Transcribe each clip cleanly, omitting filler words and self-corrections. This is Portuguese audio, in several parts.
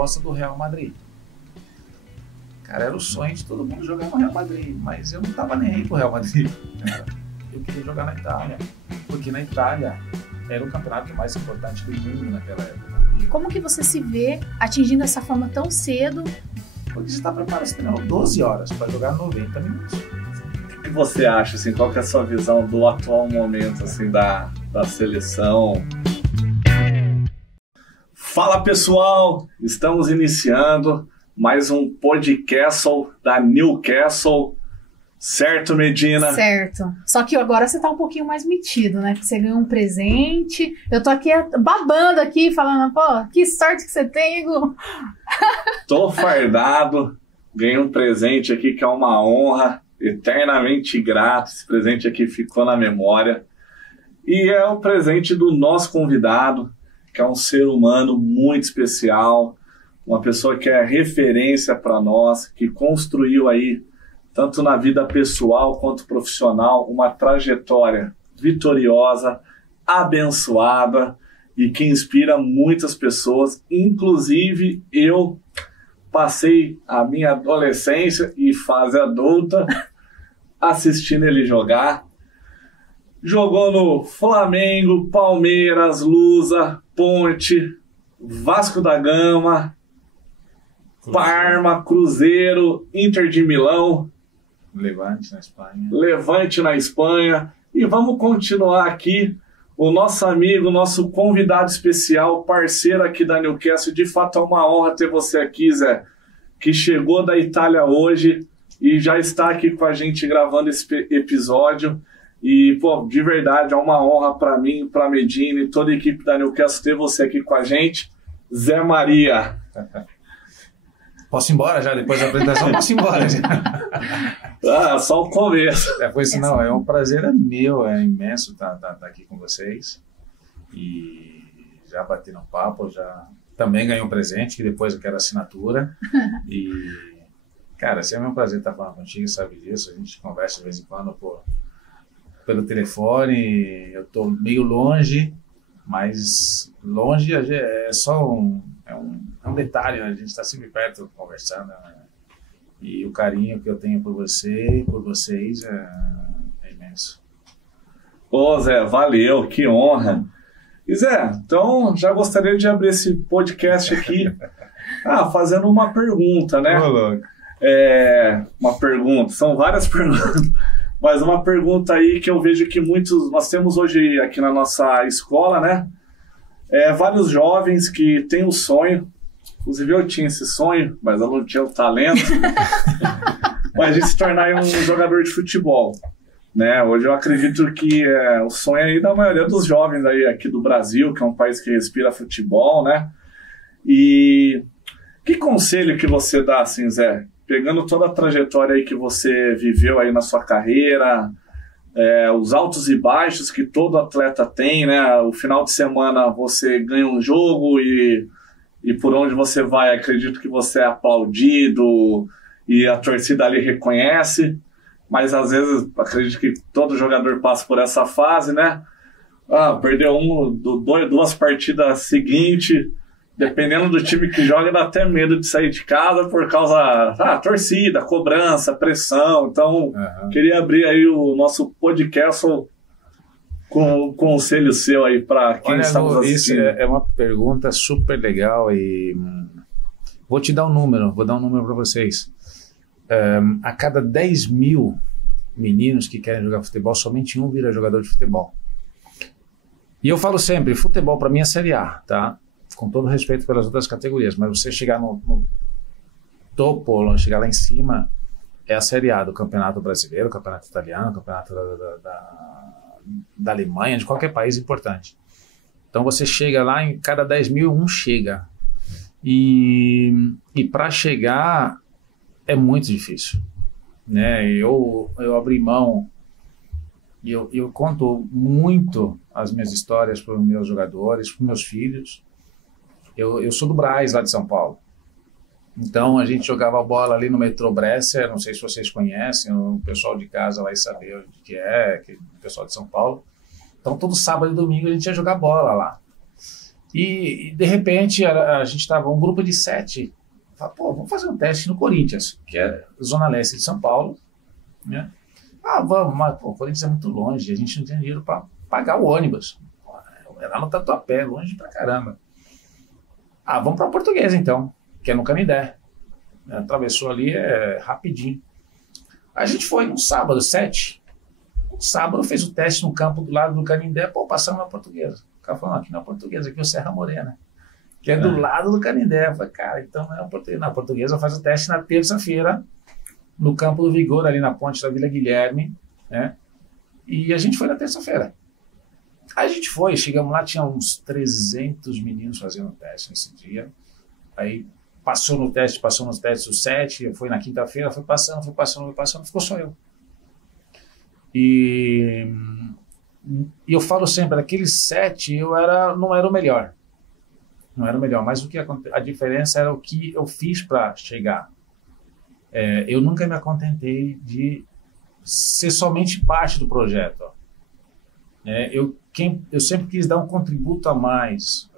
proposta do Real Madrid. Cara, era o sonho de todo mundo jogar no Real Madrid, mas eu não tava nem aí pro Real Madrid. Cara, eu queria jogar na Itália, porque na Itália era o campeonato mais importante do mundo naquela época. Como que você se vê atingindo essa fama tão cedo? Porque você está preparado, você tem 12 horas para jogar 90 minutos. O que você acha, assim, qual que é a sua visão do atual momento, assim, da seleção? Fala, pessoal! Estamos iniciando mais um podcast da Newcastle. Certo, Medina? Certo. Só que agora você tá um pouquinho mais metido, né? Porque você ganhou um presente. Eu tô aqui babando aqui, falando, pô, que sorte que você tem, Igor. Tô fardado. Ganhei um presente aqui que é uma honra. Eternamente grato. Esse presente aqui ficou na memória. E é o presente do nosso convidado, que é um ser humano muito especial. Uma pessoa que é referência para nós, que construiu aí, tanto na vida pessoal quanto profissional, uma trajetória vitoriosa, abençoada e que inspira muitas pessoas. Inclusive, eu passei a minha adolescência e fase adulta assistindo ele jogar. Jogou no Flamengo, Palmeiras, Lusa, Ponte, Vasco da Gama, Parma, Cruzeiro, Inter de Milão, Levante na Espanha. E vamos continuar aqui. O nosso amigo, nosso convidado especial, parceiro aqui da Newcastle. De fato é uma honra ter você aqui, Zé, que chegou da Itália hoje e já está aqui com a gente gravando esse episódio. E, pô, de verdade, é uma honra para mim, para a Medina e toda a equipe da Newcastle ter você aqui com a gente. Zé Maria. Posso ir embora já? Depois da apresentação, posso ir embora já. Só o começo. Pois não, é um prazer meu, é imenso estar aqui com vocês. E já bati no papo, já também ganhei um presente, que depois eu quero assinatura. E, cara, sempre é um prazer estar falando contigo, sabe disso. A gente conversa de vez em quando pelo telefone. Eu estou meio longe, mas longe é só um detalhe, né? A gente está sempre perto conversando, né? E o carinho que eu tenho por você e por vocês é imenso. Ô Zé, valeu, que honra. E Zé, então já gostaria de abrir esse podcast aqui fazendo uma pergunta, né? Uma pergunta, são várias perguntas, mas uma pergunta aí que eu vejo que nós temos hoje aqui na nossa escola, né? Vários jovens que têm o sonho. Inclusive eu tinha esse sonho, mas eu não tinha o talento, mas de se tornar um jogador de futebol, né? Hoje eu acredito que o sonho aí da maioria dos jovens aí aqui do Brasil, que é um país que respira futebol, né? E que conselho que você dá, assim, Zé? Pegando toda a trajetória aí que você viveu aí na sua carreira, os altos e baixos que todo atleta tem, né? O final de semana você ganha um jogo e por onde você vai, acredito que você é aplaudido e a torcida ali reconhece, mas às vezes acredito que todo jogador passa por essa fase, né? Perdeu duas partidas seguintes, dependendo do time que joga, dá até medo de sair de casa por causa da torcida, cobrança, pressão. Então, queria abrir aí o nosso podcast com um conselho seu aí para quem está nos assistindo. Isso é uma pergunta super legal e vou dar um número para vocês. A cada 10 mil meninos que querem jogar futebol, somente um vira jogador de futebol. E eu falo sempre, futebol para mim é Série A, tá? Com todo respeito pelas outras categorias, mas você chegar no topo, chegar lá em cima, é a Série A do Campeonato Brasileiro, Campeonato Italiano, Campeonato da Alemanha, de qualquer país importante. Então você chega lá, em cada 10 mil, um chega. E para chegar é muito difícil, né? Eu abri mão e eu conto muito as minhas histórias para os meus jogadores, para os meus filhos. Eu sou do Brás, lá de São Paulo. Então a gente jogava bola ali no metrô Bresser, não sei se vocês conhecem, o pessoal de casa vai saber onde que é, o pessoal de São Paulo. Então todo sábado e domingo a gente ia jogar bola lá. E de repente, a gente estava um grupo de 7. Falei, pô, vamos fazer um teste no Corinthians, que é Zona Leste de São Paulo, né? Ah, vamos, mas pô, o Corinthians é muito longe, a gente não tem dinheiro para pagar o ônibus. É lá no Tatuapé, longe pra caramba. Ah, vamos para a Portuguesa então, que é no Canindé. Atravessou ali, rapidinho. A gente foi no sábado, 7. No sábado fez o teste no campo do lado do Canindé, pô, passamos na Portuguesa. O cara falou, aqui na Portuguesa, aqui é o Serra Morena, que é do lado do Canindé. Eu falei, cara, então não é na Portuguesa, faz o teste na terça-feira, no campo do Vigor, ali na ponte da Vila Guilherme, né? E a gente foi na terça-feira. Aí a gente foi, chegamos lá, tinha uns 300 meninos fazendo teste nesse dia. Aí passou nos testes os 7, foi na quinta-feira, foi passando, ficou só eu. E eu falo sempre, daqueles 7, não era o melhor. Não era o melhor, mas a diferença era o que eu fiz para chegar. Eu nunca me contentei de ser somente parte do projeto. Eu sempre quis dar um contributo a mais,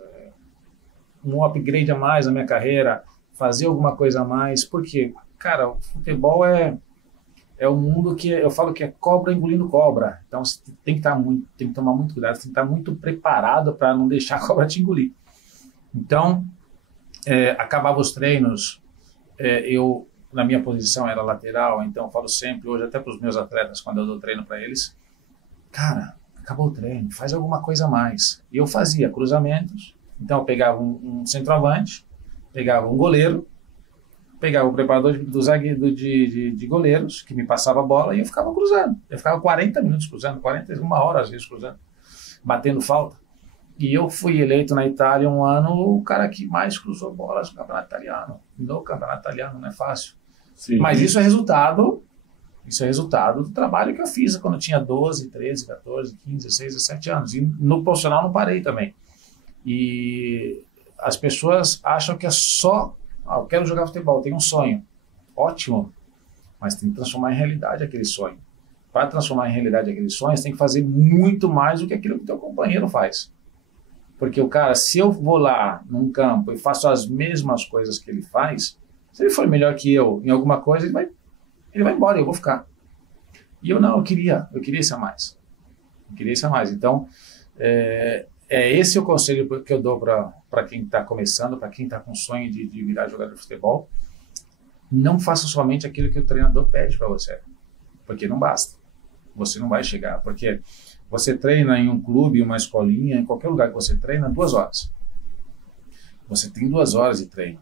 um upgrade a mais na minha carreira, fazer alguma coisa a mais, porque, cara, o futebol é um mundo que eu falo que é cobra engolindo cobra. Então você tem que tomar muito cuidado, você tem que estar muito preparado para não deixar a cobra te engolir. Então, acabava os treinos, eu, na minha posição, era lateral, então eu falo sempre, hoje até para os meus atletas, quando eu dou treino para eles, cara, acabou o treino, faz alguma coisa a mais. E eu fazia cruzamentos, então eu pegava um centroavante, pegava um goleiro, pegava o preparador de goleiros, que me passava a bola, e eu ficava cruzando. Eu ficava 40 minutos cruzando, 41 horas às vezes cruzando, batendo falta. E eu fui eleito na Itália um ano o cara que mais cruzou bolas no campeonato italiano. No campeonato italiano não é fácil. Sim. Mas isso é resultado do trabalho que eu fiz quando eu tinha 12, 13, 14, 15, 16, 17 anos. E no profissional não parei também. E as pessoas acham que é só, eu quero jogar futebol, tenho um sonho. Ótimo, mas tem que transformar em realidade aquele sonho. Para transformar em realidade aquele sonho, você tem que fazer muito mais do que aquilo que o teu companheiro faz. Porque o cara, se eu vou lá num campo e faço as mesmas coisas que ele faz, se ele for melhor que eu em alguma coisa, ele vai embora, eu vou ficar. E eu queria isso a mais. Eu queria isso a mais. Então, esse o conselho que eu dou para quem está começando, para quem está com sonho de virar jogador de futebol. Não faça somente aquilo que o treinador pede para você, porque não basta. Você não vai chegar, porque você treina em um clube, uma escolinha, em qualquer lugar que você treina, 2 horas. Você tem 2 horas de treino,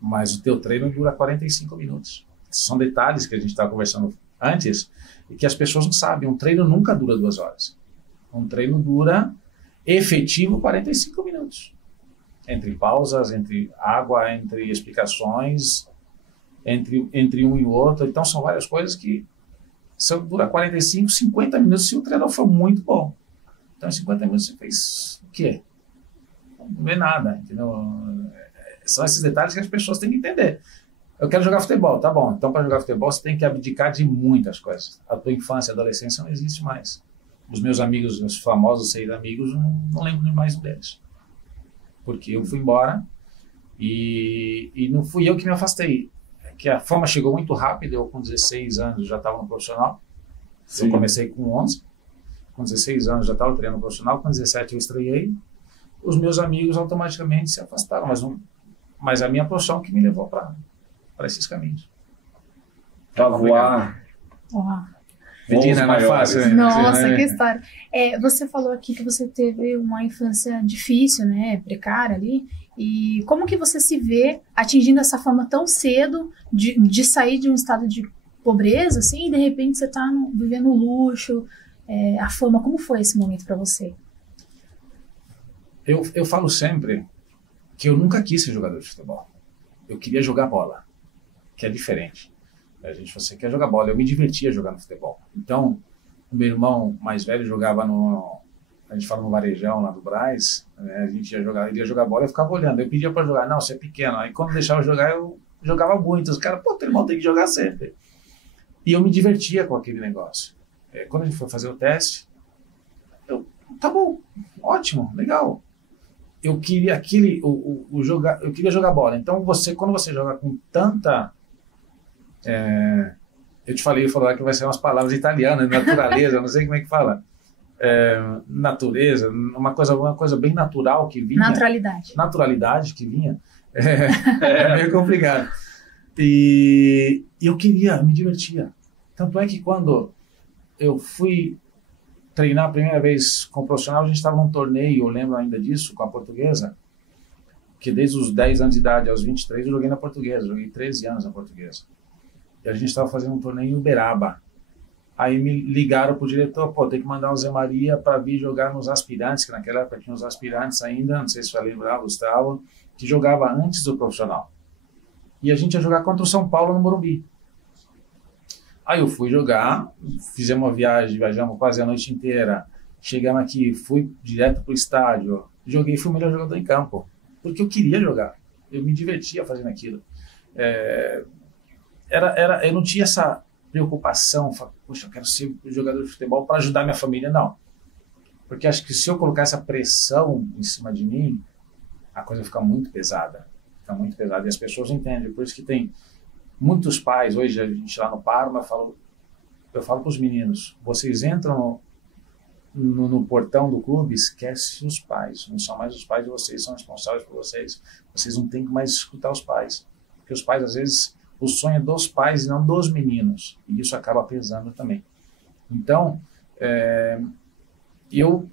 mas o teu treino dura 45 minutos. São detalhes que a gente estava conversando antes e que as pessoas não sabem. Um treino nunca dura 2 horas. Um treino dura efetivo 45 minutos. Entre pausas, entre água, entre explicações, entre um e o outro. Então são várias coisas que dura 45, 50 minutos se o treinador for muito bom. Então em 50 minutos você fez o quê? Não é nada, entendeu? São esses detalhes que as pessoas têm que entender. Eu quero jogar futebol, tá bom. Então, para jogar futebol, você tem que abdicar de muitas coisas. A tua infância, a adolescência não existe mais. Os meus amigos, os famosos 6 amigos, não lembro de mais um deles. Porque eu fui embora e não fui eu que me afastei. Que a fama chegou muito rápido. Eu, com 16 anos, já estava no profissional. Sim. Eu comecei com 11. Com 16 anos, já estava treinando profissional. Com 17, eu estreiei. Os meus amigos automaticamente se afastaram. Mas a minha profissão que me levou para esses caminhos. Para voar. Medina, não é fácil, né? Nossa, que história. Você falou aqui que você teve uma infância difícil, né? Precária ali. E como que você se vê atingindo essa fama tão cedo, de sair de um estado de pobreza, assim, e de repente você está vivendo luxo, a fama, como foi esse momento para você? Eu falo sempre que eu nunca quis ser jogador de futebol. Eu queria jogar bola, que é diferente. Você quer jogar bola, eu me divertia jogando futebol. Então, o meu irmão mais velho jogava a gente fala no Varejão, lá do Brás, né? Ele ia jogar bola, eu ficava olhando, eu pedia para jogar, não, você é pequeno. Aí quando deixava eu jogar, eu jogava muito. Os caras, teu irmão tem que jogar sempre. E eu me divertia com aquele negócio. Quando a gente foi fazer o teste, tá bom, ótimo, legal. eu queria jogar, eu queria jogar bola. Então quando você joga com tanta, eu te falei que vai ser umas palavras italianas, naturaleza, não sei como é que fala, natureza, uma coisa bem natural que vinha, naturalidade que vinha, é meio complicado. E eu me divertia. Tanto é que quando eu fui treinar a primeira vez com o profissional, a gente estava num torneio, eu lembro ainda disso, com a Portuguesa, que desde os 10 anos de idade aos 23 eu joguei na Portuguesa, joguei 13 anos na Portuguesa. E a gente estava fazendo um torneio em Uberaba. Aí me ligaram pro diretor, tem que mandar o Zé Maria para vir jogar nos aspirantes, que naquela época tinha os aspirantes ainda, não sei se você vai lembrar, Gustavo, que jogava antes do profissional. E a gente ia jogar contra o São Paulo no Morumbi. Aí eu fui jogar, fizemos uma viagem, viajamos quase a noite inteira, chegamos aqui, fui direto pro estádio, joguei, fui o melhor jogador em campo, porque eu queria jogar, eu me divertia fazendo aquilo. Eu não tinha essa preocupação, poxa, eu quero ser jogador de futebol para ajudar minha família, não. Porque acho que se eu colocar essa pressão em cima de mim, a coisa fica muito pesada, e as pessoas entendem, por isso que tem muitos pais, hoje a gente lá no Parma, eu falo para os meninos, vocês entram no portão do clube, esquece os pais, não são mais os pais de vocês, são responsáveis por vocês não têm que mais escutar os pais, porque os pais às vezes, o sonho é dos pais e não dos meninos, e isso acaba pesando também. Então, eu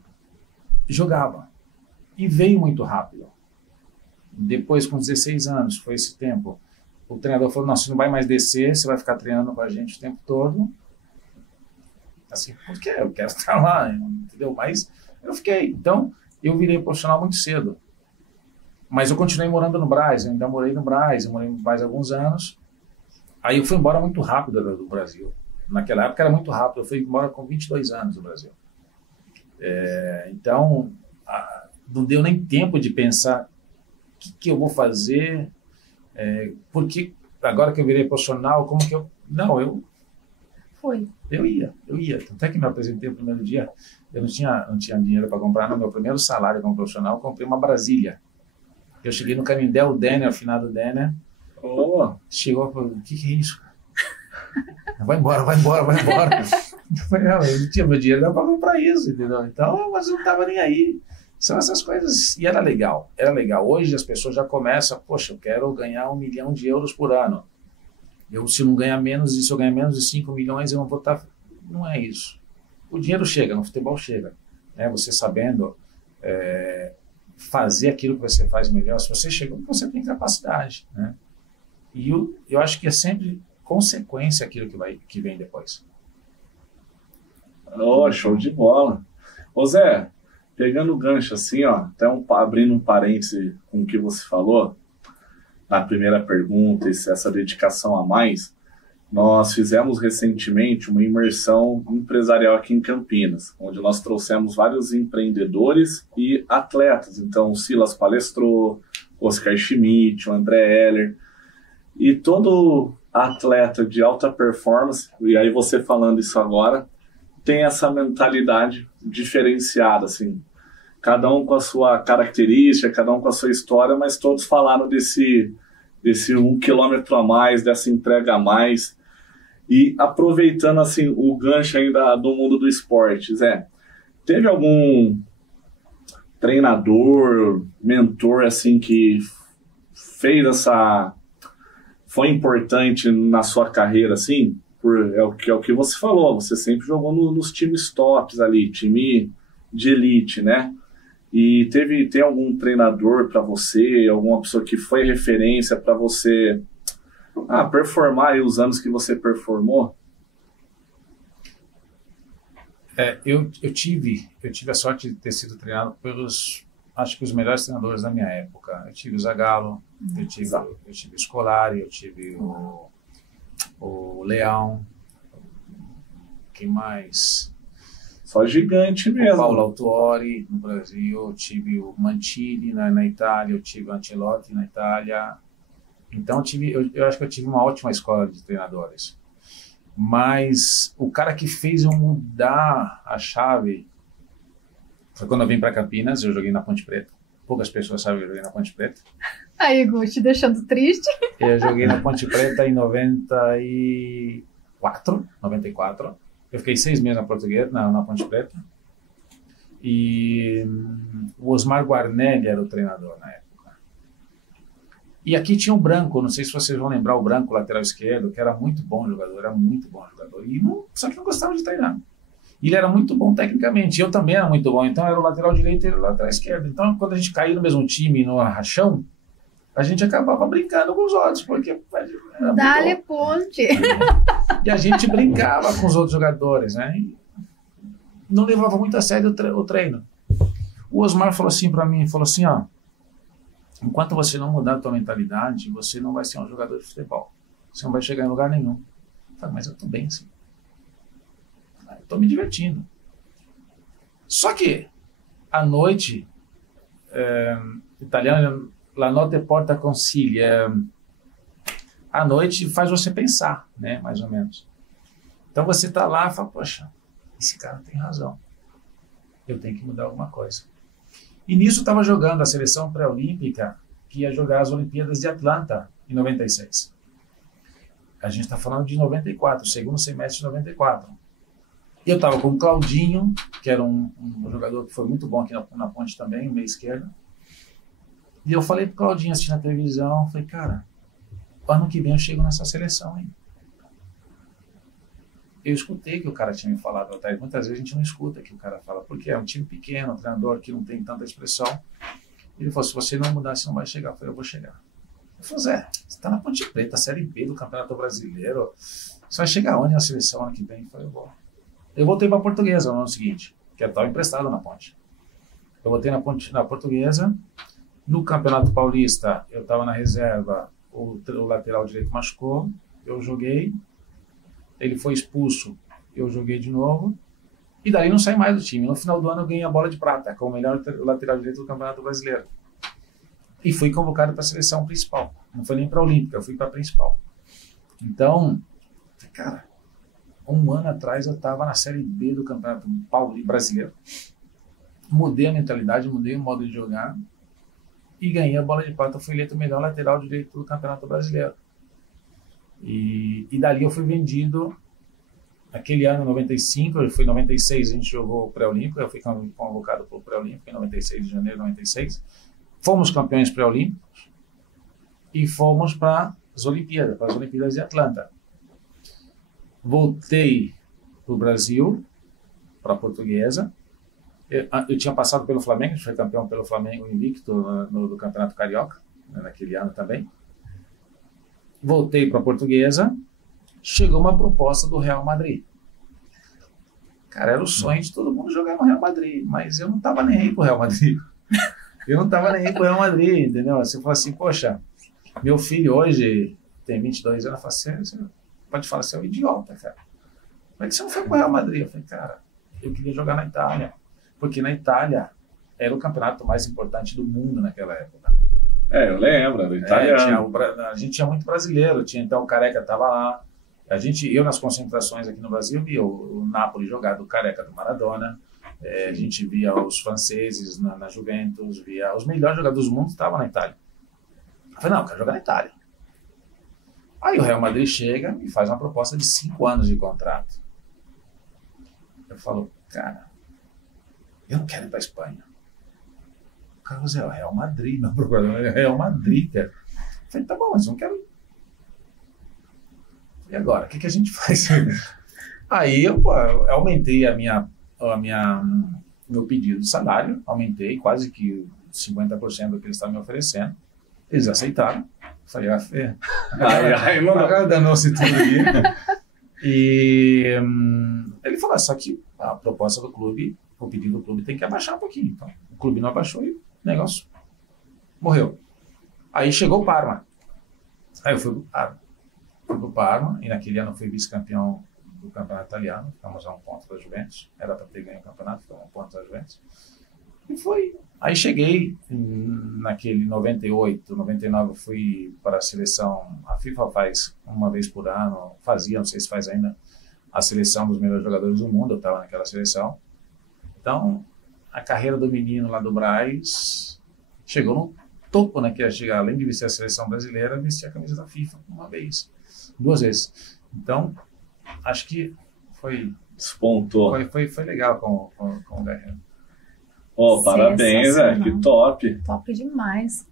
jogava, e veio muito rápido. Depois, com 16 anos, foi esse tempo, o treinador falou, não, você não vai mais descer, você vai ficar treinando com a gente o tempo todo. Assim, por quê? Eu quero estar lá, entendeu? Mas eu fiquei. Então, eu virei profissional muito cedo. Mas eu continuei morando no Brás, eu ainda morei no Brás, eu morei no Brás há alguns anos. Aí eu fui embora muito rápido do Brasil. Naquela época era muito rápido, eu fui embora com 22 anos do Brasil. Então, não deu nem tempo de pensar o que eu vou fazer, porque agora que eu virei profissional, como que eu... Não, eu ia. Até que me apresentei no primeiro dia, eu não tinha dinheiro para comprar. No meu primeiro salário como profissional, eu comprei uma Brasília. Eu cheguei no Canindé, o Denner, afinado Denner, chegou e falou, o que é isso? Vai embora. Eu falei, não, eu não tinha meu dinheiro para comprar isso, entendeu? Então, mas eu não estava nem aí. São essas coisas, e era legal. Hoje as pessoas já começam, poxa, eu quero ganhar 1 milhão de euros por ano. Se eu ganhar menos de 5 milhões, eu não vou estar... Não é isso. O dinheiro chega, no futebol chega. Né? Você sabendo fazer aquilo que você faz melhor, se você chegou, você tem capacidade. Né? E eu acho que é sempre consequência aquilo que vem depois. Show de bola. Ô Zé, pegando o gancho assim, até abrindo um parêntese com o que você falou, na primeira pergunta, essa dedicação a mais, nós fizemos recentemente uma imersão empresarial aqui em Campinas, onde nós trouxemos vários empreendedores e atletas. Então, o Silas palestrou, Oscar Schmidt, o André Heller, e todo atleta de alta performance, e aí você falando isso agora, tem essa mentalidade diferenciada, assim, cada um com a sua característica, cada um com a sua história, mas todos falaram desse 1 quilômetro a mais, dessa entrega a mais. E aproveitando assim, o gancho ainda do mundo do esporte, Zé, teve algum treinador, mentor assim que foi importante na sua carreira, assim? É o que você falou, você sempre jogou nos times tops ali, time de elite, né? E tem algum treinador para você, alguma pessoa que foi referência para você performar aí os anos que você performou? Eu tive a sorte de ter sido treinado acho que os melhores treinadores da minha época. Eu tive o Zagallo, eu tive o Scolari, eu tive o Leão, quem mais? Só gigante mesmo. O Paulo Autuori no Brasil, eu tive o Mancini na Itália, eu tive o Ancelotti na Itália. Então eu acho que eu tive uma ótima escola de treinadores. Mas o cara que fez eu mudar a chave foi quando eu vim para Campinas. Eu joguei na Ponte Preta. Poucas pessoas sabem que eu joguei na Ponte Preta. Aí, Gu, te deixando triste. Eu joguei na Ponte Preta em 94. Eu fiquei 6 meses na Portuguesa, na Ponte Preta. E o Osmar Guarnelli era o treinador na época. E aqui tinha o Branco, não sei se vocês vão lembrar o Branco, lateral esquerdo, que era muito bom jogador, E só que não gostava de treinar. Ele era muito bom tecnicamente, eu também era muito bom, então era o lateral direito e ele era o lateral esquerdo. Então, quando a gente caía no mesmo time, no rachão, a gente acabava brincando com os outros, porque Dá-lhe ponte. E a gente brincava com os outros jogadores, né? E não levava muito a sério o treino. O Osmar falou assim para mim, ó, enquanto você não mudar a tua mentalidade, você não vai ser um jogador de futebol. Você não vai chegar em lugar nenhum. Eu falei, mas eu tô bem assim. Eu tô me divertindo. Só que, à noite, italiano, la notte porta consigli. À noite faz você pensar, né? Mais ou menos. Então você tá lá e fala, poxa, esse cara tem razão. Eu tenho que mudar alguma coisa. E nisso estava jogando a seleção pré-olímpica que ia jogar as Olimpíadas de Atlanta em 96. A gente está falando de 94, segundo semestre de 94. E eu estava com o Claudinho, que era um jogador que foi muito bom aqui na Ponte também, meia esquerda. E eu falei pro Claudinho, assistindo na televisão, falei, cara, ano que vem eu chego nessa seleção, hein? Eu escutei que o cara tinha me falado atrás. Muitas vezes a gente não escuta o que o cara fala, porque é um time pequeno, um treinador que não tem tanta expressão. Ele falou, se você não mudar, você não vai chegar. Eu falei, eu vou chegar. Eu falei, Zé, você tá na Ponte Preta, Série B do Campeonato Brasileiro. Você vai chegar onde na seleção ano que vem? Eu falei, eu vou. Eu voltei para a Portuguesa no ano seguinte, que eu estava emprestado na Ponte. Eu voltei na Portuguesa. No Campeonato Paulista, eu estava na reserva, o lateral direito machucou, eu joguei. Ele foi expulso, eu joguei de novo, e daí não saí mais do time. No final do ano eu ganhei a bola de prata, como o melhor lateral direito do Campeonato Brasileiro. E fui convocado para a seleção principal. Não foi nem para a Olímpica, eu fui para a principal. Então, cara, um ano atrás eu estava na Série B do Campeonato Brasileiro. Mudei a mentalidade, mudei o modo de jogar, e ganhei a bola de prata. Eu fui eleito o melhor lateral direito do Campeonato Brasileiro. E dali eu fui vendido. Aquele ano, 95, eu fui em 96, a gente jogou o pré-olímpico, eu fui convocado para o pré-olímpico em 96, de janeiro de 96. Fomos campeões pré-olímpicos e fomos para as Olimpíadas de Atlanta. Voltei para o Brasil, para a Portuguesa. Eu tinha passado pelo Flamengo, a gente foi campeão pelo Flamengo invicto no Campeonato Carioca, naquele ano também. Voltei para a Portuguesa, chegou uma proposta do Real Madrid. Cara, era o sonho de todo mundo jogar no Real Madrid, mas eu não estava nem aí pro Real Madrid. Entendeu? Você fala assim, poxa, meu filho hoje tem 22 anos, eu falo assim, você pode falar, você é um idiota, cara. Como é que você não foi pro Real Madrid? Eu falei, cara, eu queria jogar na Itália, porque na Itália era o campeonato mais importante do mundo naquela época. Eu lembro, era italiano. A gente tinha muito brasileiro, então o Careca estava lá. Eu nas concentrações aqui no Brasil via o Napoli jogar do Careca, do Maradona. A gente via os franceses na Juventus, via os melhores jogadores do mundo estavam na Itália. Eu falei, não, eu quero jogar na Itália. Aí o Real Madrid chega e faz uma proposta de 5 anos de contrato. Eu falo, cara, eu não quero ir para a Espanha. Carlos, é o Real Madrid, meu problema é o Real Madrid, cara. Eu falei, tá bom, mas eu não quero ir. E agora, o que a gente faz? Aí eu aumentei meu pedido de salário, aumentei quase que 50% do que eles estavam me oferecendo. Eles aceitaram. Falei, aí não danou-se tudo aqui. E ele falou, só que a proposta do clube, o pedido do clube tem que abaixar um pouquinho. Então, o clube não abaixou e o negócio morreu. Aí chegou o Parma. Aí eu fui pro Parma, e naquele ano eu fui vice-campeão do campeonato italiano. Ficamos a 1 ponto da Juventus. Era para ter ganho o campeonato, ficamos a 1 ponto da Juventus. E foi. Aí cheguei naquele 98, 99, eu fui para a seleção. A FIFA faz uma vez por ano, fazia, não sei se faz ainda, a seleção dos melhores jogadores do mundo. Eu estava naquela seleção. Então, a carreira do menino lá do Brás chegou no topo, né? Que é chegar, além de vestir a seleção brasileira, vestir a camisa da FIFA duas vezes. Então, acho que despontou. Foi legal com o Guerreiro. Parabéns, que top. Top demais.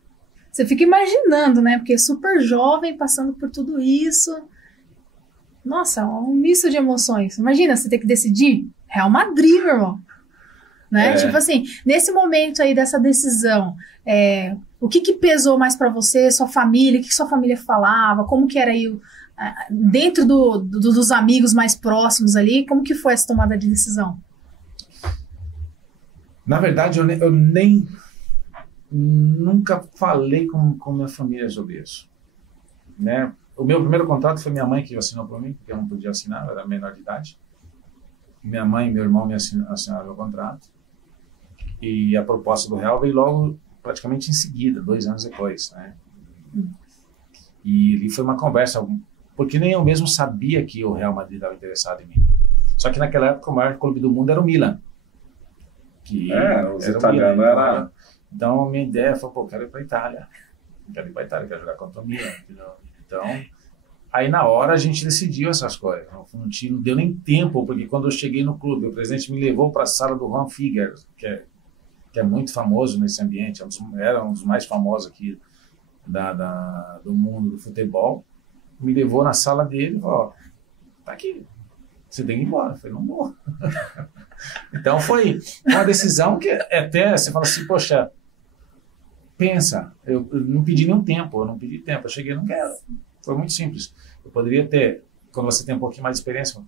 Você fica imaginando, né? Porque super jovem, passando por tudo isso. Nossa, um misto de emoções. Imagina, você ter que decidir Real Madrid, meu irmão. Né? Tipo assim, nesse momento aí dessa decisão, o que pesou mais pra você, sua família, o que sua família falava, como que era aí, dentro dos amigos mais próximos ali, como que foi essa tomada de decisão? Na verdade, eu nunca falei com minha família sobre isso, né? O meu primeiro contrato foi minha mãe que assinou por mim, porque eu não podia assinar, eu era menor de idade. Minha mãe e meu irmão me assinaram o contrato. E a proposta do Real veio logo, praticamente em seguida, 2 anos depois, né? E ali foi uma conversa, porque nem eu mesmo sabia que o Real Madrid estava interessado em mim. Só que naquela época o maior clube do mundo era o Milan. Os italianos eram... Então, a minha ideia foi, quero ir para a Itália. Quero jogar contra o Milan. Então, aí na hora a gente decidiu essas coisas. Não deu nem tempo, porque quando eu cheguei no clube, o presidente me levou para a sala do Juan Figueres, que é muito famoso nesse ambiente, era um dos mais famosos aqui do mundo do futebol. Me levou na sala dele e falou, tá aqui, você tem que ir embora. Eu falei, não vou. Então foi uma decisão que até você fala assim, poxa, pensa, eu não pedi nenhum tempo, eu cheguei, não quero. Foi muito simples. Eu poderia ter, quando você tem um pouquinho mais de experiência,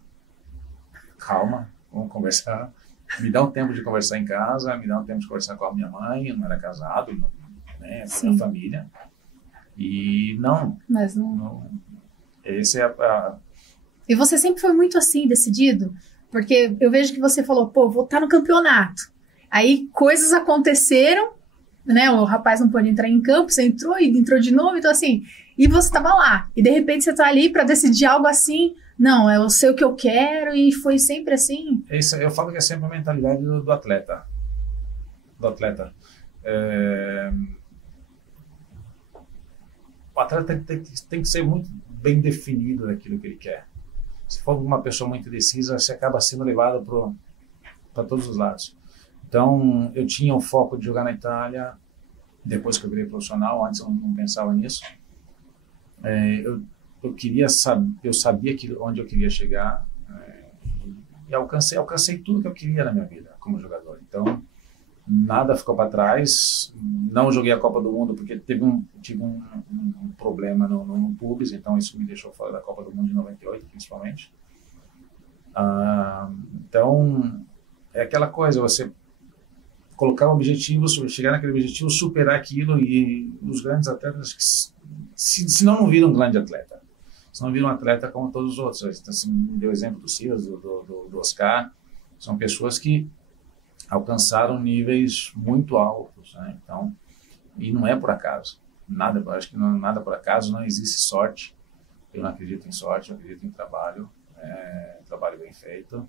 calma, vamos conversar, me dá um tempo de conversar em casa, me dá um tempo de conversar com a minha mãe, eu não era casado, né, com a família, e não. Mas não. Esse é E você sempre foi muito assim, decidido? Porque eu vejo que você falou, vou estar no campeonato. Aí coisas aconteceram, né? O rapaz não pôde entrar em campo, você entrou e entrou de novo, então assim, e você estava lá. E de repente você está ali para decidir algo assim, não, eu sei o que eu quero, e foi sempre assim. Isso, eu falo que é sempre a mentalidade do atleta. O atleta tem que ser muito bem definido daquilo que ele quer. Se for uma pessoa muito indecisa, você acaba sendo levado para todos os lados. Então, eu tinha o foco de jogar na Itália, depois que eu virei profissional, antes eu não pensava nisso. Eu sabia onde eu queria chegar, e alcancei tudo que eu queria na minha vida como jogador. Então, nada ficou para trás. Não joguei a Copa do Mundo porque tive um problema no pubis, então isso me deixou fora da Copa do Mundo de 98, principalmente. Então, é aquela coisa, você colocar um objetivo, chegar naquele objetivo, superar aquilo, e os grandes atletas, senão não viram um grande atleta. Senão viram um atleta como todos os outros. Você me deu o exemplo do Silas, do Oscar, são pessoas que alcançaram níveis muito altos, né? Então, e não é por acaso. Acho que nada por acaso, não existe sorte. Eu não acredito em sorte, eu acredito em trabalho, trabalho bem feito,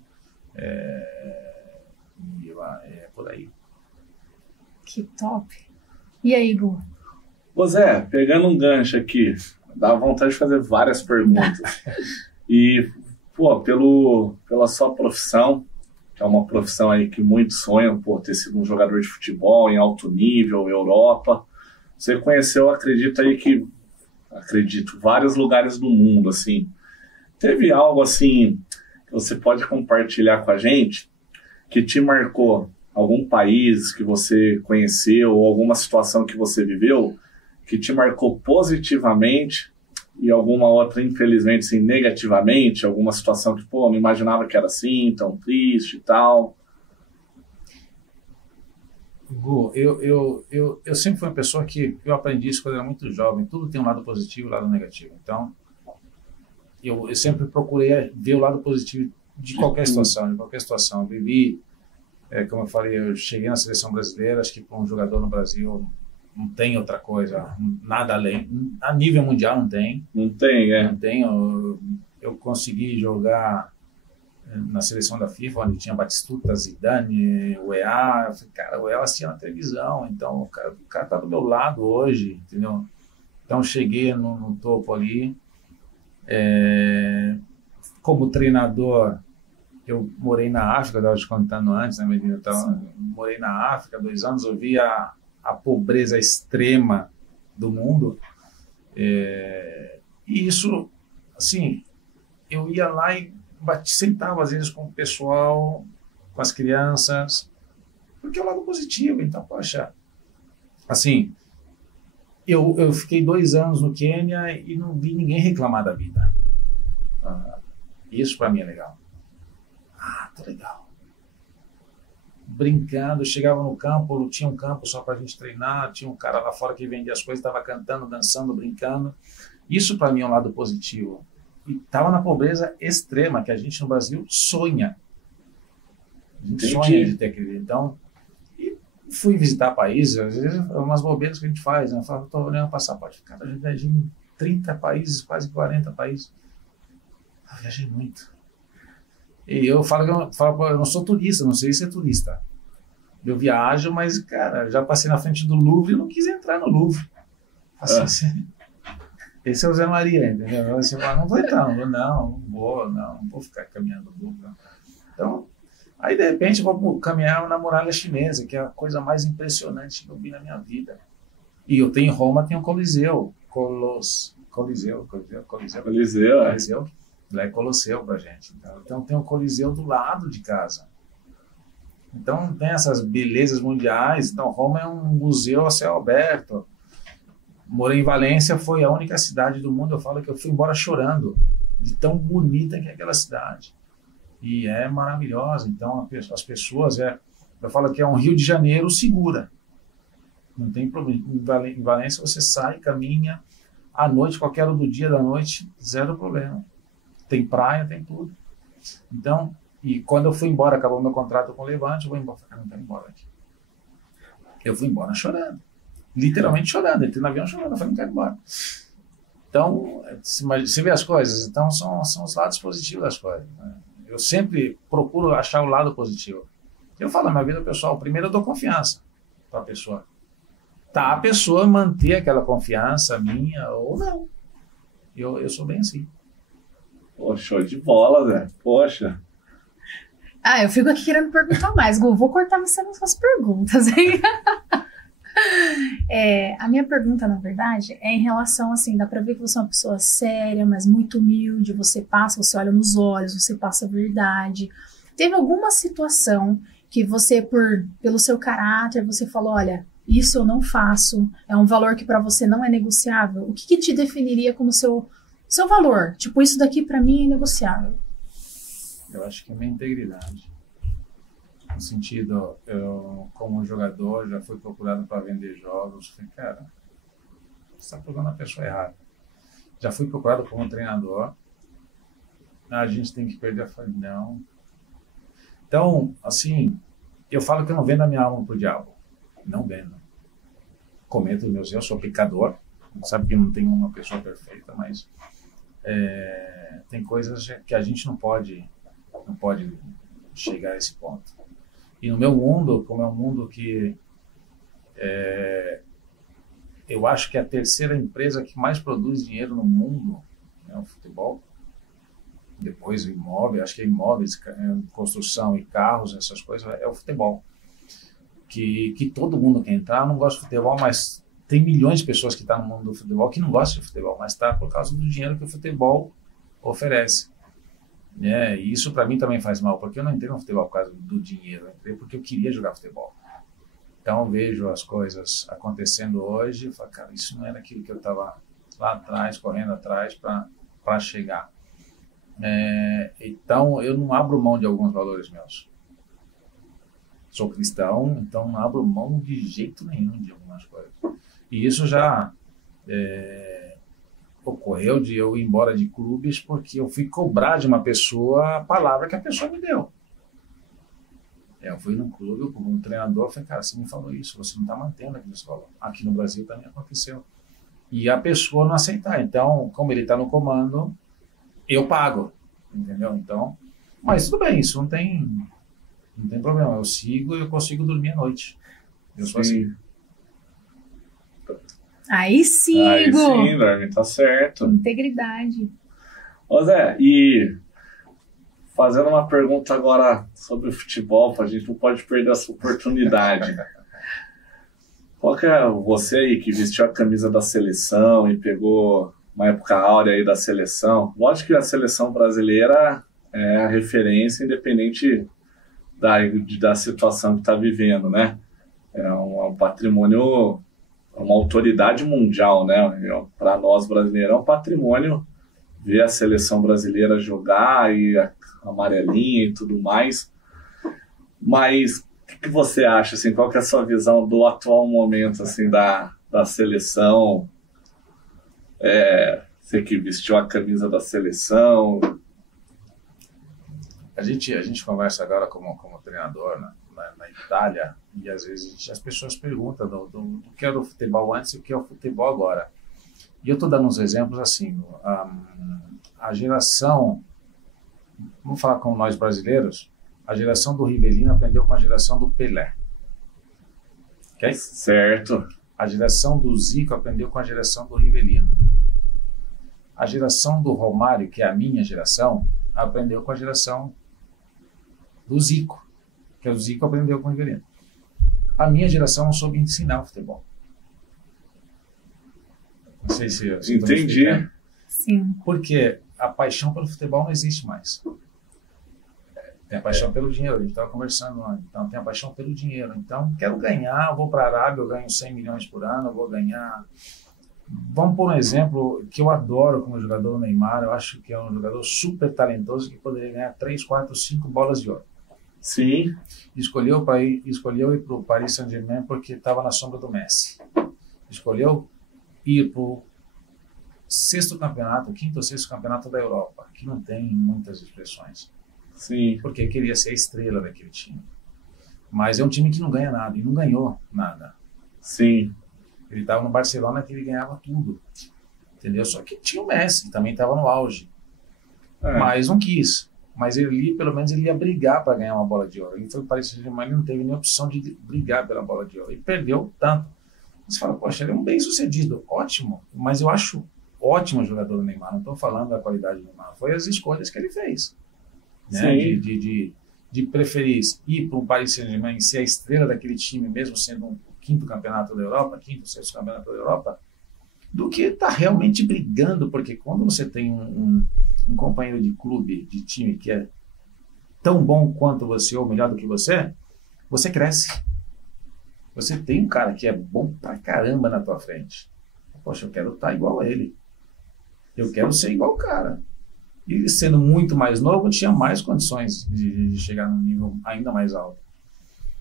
e é por aí. Que top! E aí, Gu? Ô Zé, pegando um gancho aqui, dá vontade de fazer várias perguntas. E, pela sua profissão, que é uma profissão aí que muitos sonham por ter sido um jogador de futebol em alto nível, Europa. Você conheceu, acredito, vários lugares do mundo, assim. Teve algo, assim, que você pode compartilhar com a gente, que te marcou? Algum país que você conheceu, ou alguma situação que você viveu, que te marcou positivamente, e alguma outra, infelizmente, assim, negativamente, alguma situação que, não imaginava que era assim, tão triste e tal? Gu, eu sempre fui uma pessoa que eu aprendi isso quando eu era muito jovem. Tudo tem um lado positivo e um lado negativo. Então, eu sempre procurei ver o lado positivo de qualquer situação. Eu vivi, como eu falei, eu cheguei na seleção brasileira, acho que para um jogador no Brasil não tem outra coisa, nada além. A nível mundial não tem. Não tem, Não tem. Eu consegui jogar na seleção da FIFA, onde tinha Batistuta, Zidane, o EA. Eu falei, cara, o EA assistia na televisão, então o cara tá do meu lado hoje, entendeu? Então cheguei no topo ali. Como treinador, eu morei na África, eu estava te contando antes, né, Medina? Então, morei na África 2 anos, eu vi a pobreza extrema do mundo. E isso, assim, eu ia lá e sentava às vezes com o pessoal, com as crianças, porque é o lado positivo. Então, poxa, assim, eu fiquei 2 anos no Quênia e não vi ninguém reclamar da vida. Isso para mim é legal. Tô legal. Brincando, eu chegava no campo, tinha um campo só para a gente treinar, tinha um cara lá fora que vendia as coisas, estava cantando, dançando, brincando. Isso para mim é um lado positivo. E estava na pobreza extrema, que a gente no Brasil sonha. A gente sonha de ter aquele. Então, e fui visitar países, às vezes umas bobeiras que a gente faz, né? Eu falo, estou olhando o passaporte. Cara, eu já viajei em 30 países, quase 40 países. Eu viajei muito. E eu falo que eu não sou turista, não sei se é turista. Eu viajo, mas, cara, já passei na frente do Louvre e não quis entrar no Louvre. Assim, esse é o Zé Maria, entendeu? Eu assim, não vou entrar, não vou ficar caminhando no Louvre. Não. Então, aí de repente eu vou caminhar na muralha chinesa, que é a coisa mais impressionante que eu vi na minha vida. E eu tenho em Roma, tem um Coliseu. Coliseu. Lá é Colosseu pra gente. Então tem um Coliseu do lado de casa. Então tem essas belezas mundiais. Então Roma é um museu a céu aberto. Morei em Valência, foi a única cidade do mundo, eu falo que eu fui embora chorando, de tão bonita que é aquela cidade. E é maravilhosa. Então as pessoas, eu falo que é um Rio de Janeiro segura. Não tem problema. Em Valência você sai, caminha, à noite, qualquer hora do dia, da noite, zero problema. Tem praia, tem tudo. Então, e quando eu fui embora, acabou meu contrato com o Levante, eu vou embora. Eu não quero ir embora aqui. Eu fui embora chorando. Literalmente chorando. Entrei no avião chorando. Eu falei, não quero ir embora. Então, você vê as coisas. Então, são os lados positivos das coisas. Né? Eu sempre procuro achar o lado positivo. Eu falo na minha vida pessoal, primeiro eu dou confiança para a pessoa. Tá, a pessoa manter aquela confiança minha ou não. Eu sou bem assim. Pô, show de bola, Zé. Poxa. Eu fico aqui querendo perguntar mais. Gu, vou cortar você nas suas perguntas, hein? A minha pergunta, na verdade, é em relação, assim, dá pra ver que você é uma pessoa séria, mas muito humilde, você olha nos olhos, você passa a verdade. Teve alguma situação que você, pelo seu caráter, você falou, olha, isso eu não faço, é um valor que pra você não é negociável? O que te definiria como seu valor? Tipo, isso daqui pra mim é inegociável. Eu acho que é minha integridade. No sentido, eu, como jogador, já fui procurado para vender jogos. Falei, cara, você está procurando a pessoa errada. Já fui procurado como treinador. A gente tem que perder. Eu falei, não. Então, assim, eu falo que eu não vendo a minha alma pro diabo. Não vendo. Cometo os meus erros, sou pecador. Sabe que não tem uma pessoa perfeita, mas tem coisas que a gente não pode chegar a esse ponto. E no meu mundo, como é um mundo que eu acho que é a terceira empresa que mais produz dinheiro no mundo é o futebol. Depois o imóvel, acho que é imóveis, construção e carros, essas coisas, é o futebol. Que todo mundo quer entrar, não gosta de futebol, mas tem milhões de pessoas que estão no mundo do futebol que não gostam de futebol, mas está por causa do dinheiro que o futebol oferece. E isso para mim também faz mal, porque eu não entrei no futebol por causa do dinheiro, eu entrei porque eu queria jogar futebol. Então eu vejo as coisas acontecendo hoje e falo, cara, isso não era aquilo que eu estava lá atrás, correndo atrás para chegar. Então eu não abro mão de alguns valores meus. Sou cristão, então não abro mão de jeito nenhum de algumas coisas. E isso já ocorreu de eu ir embora de clubes porque eu fui cobrar de uma pessoa a palavra que a pessoa me deu. Eu fui num clube como um treinador, falei, cara, você me falou isso, você não está mantendo aquilo que você falou. Aqui no Brasil também aconteceu. E a pessoa não aceitar. Então, como ele está no comando, eu pago, entendeu? Então, Mas tudo bem, isso não tem problema. Eu sigo e eu consigo dormir à noite. Eu sou assim. Aí sim, Dorme, tá certo. Integridade. Ô Zé, e fazendo uma pergunta agora sobre o futebol, a gente não pode perder essa oportunidade. Qual que é você aí que vestiu a camisa da seleção e pegou uma época áurea aí da seleção? Lógico que a seleção brasileira é a referência, independente da situação que está vivendo, né? É um patrimônio, uma autoridade mundial, né? Para nós brasileiros é um patrimônio ver a seleção brasileira jogar e a amarelinha e tudo mais. Mas o que você acha, assim, qual que é a sua visão do atual momento, assim, da seleção? Você que vestiu a camisa da seleção. A gente conversa agora como treinador na Itália, e às vezes as pessoas perguntam do que era o futebol antes e o que é o futebol agora. E eu estou dando uns exemplos assim. A geração, vamos falar com nós brasileiros, a geração do Rivellino aprendeu com a geração do Pelé. Okay? Certo. A geração do Zico aprendeu com a geração do Rivellino. A geração do Romário, que é a minha geração, aprendeu com a geração do Zico, que o Zico aprendeu com o Rivellino. A minha geração não soube ensinar o futebol. Não sei se entendi. Sim. Porque a paixão pelo futebol não existe mais. Tem a paixão pelo dinheiro, a gente estava conversando antes. Então, tem a paixão pelo dinheiro. Então, quero ganhar, eu vou para a Arábia, eu ganho 100 milhões por ano, eu vou ganhar... Vamos por um exemplo que eu adoro como jogador, o Neymar. Eu acho que é um jogador super talentoso que poderia ganhar 3, 4, 5 bolas de ouro. Sim. Escolheu ir para o Paris Saint-Germain porque estava na sombra do Messi. Escolheu ir para o quinto ou sexto campeonato da Europa, que não tem muitas expressões. Sim. Porque queria ser a estrela daquele time. Mas é um time que não ganha nada, e não ganhou nada. Sim. Ele estava no Barcelona que ele ganhava tudo. Entendeu? Só que tinha o Messi, também estava no auge. Mas não quis. Mas ele, pelo menos, ele ia brigar para ganhar uma bola de ouro. Ele foi para o Paris Saint-Germain, ele não teve nem opção de brigar pela bola de ouro. E perdeu tanto. Você fala, poxa, ele é um bem-sucedido, ótimo. Mas eu acho ótimo jogador do Neymar. Não estou falando da qualidade do Neymar. Foi as escolhas que ele fez. Né? De preferir ir para um Paris Saint-Germain e ser a estrela daquele time, mesmo sendo um quinto campeonato da Europa, quinto, sexto campeonato da Europa, do que estar realmente brigando, porque quando você tem um companheiro de clube, de time, que é tão bom quanto você ou melhor do que você cresce. Você tem um cara que é bom pra caramba na tua frente. Poxa, eu quero estar igual a ele. Eu quero ser igual o cara. E sendo muito mais novo, tinha mais condições de chegar num nível ainda mais alto.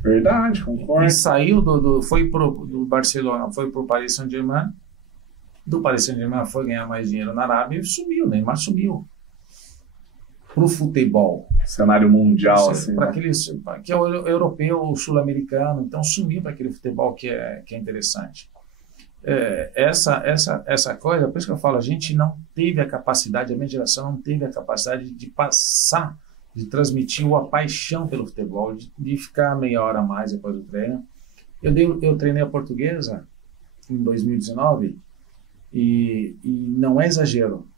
Verdade, concordo. E saiu foi do Barcelona, foi pro Paris Saint-Germain. Do Paris Saint-Germain foi ganhar mais dinheiro na Arábia e sumiu, Neymar sumiu. Pro futebol. Cenário mundial, assim. Para que é o europeu, o sul-americano, então sumiu para aquele futebol que é interessante. Essa coisa, por isso que eu falo, a gente não teve a capacidade, a minha geração não teve a capacidade de passar, de transmitir a paixão pelo futebol, de ficar meia hora a mais depois do treino. Eu treinei a Portuguesa em 2019 e não é exagero.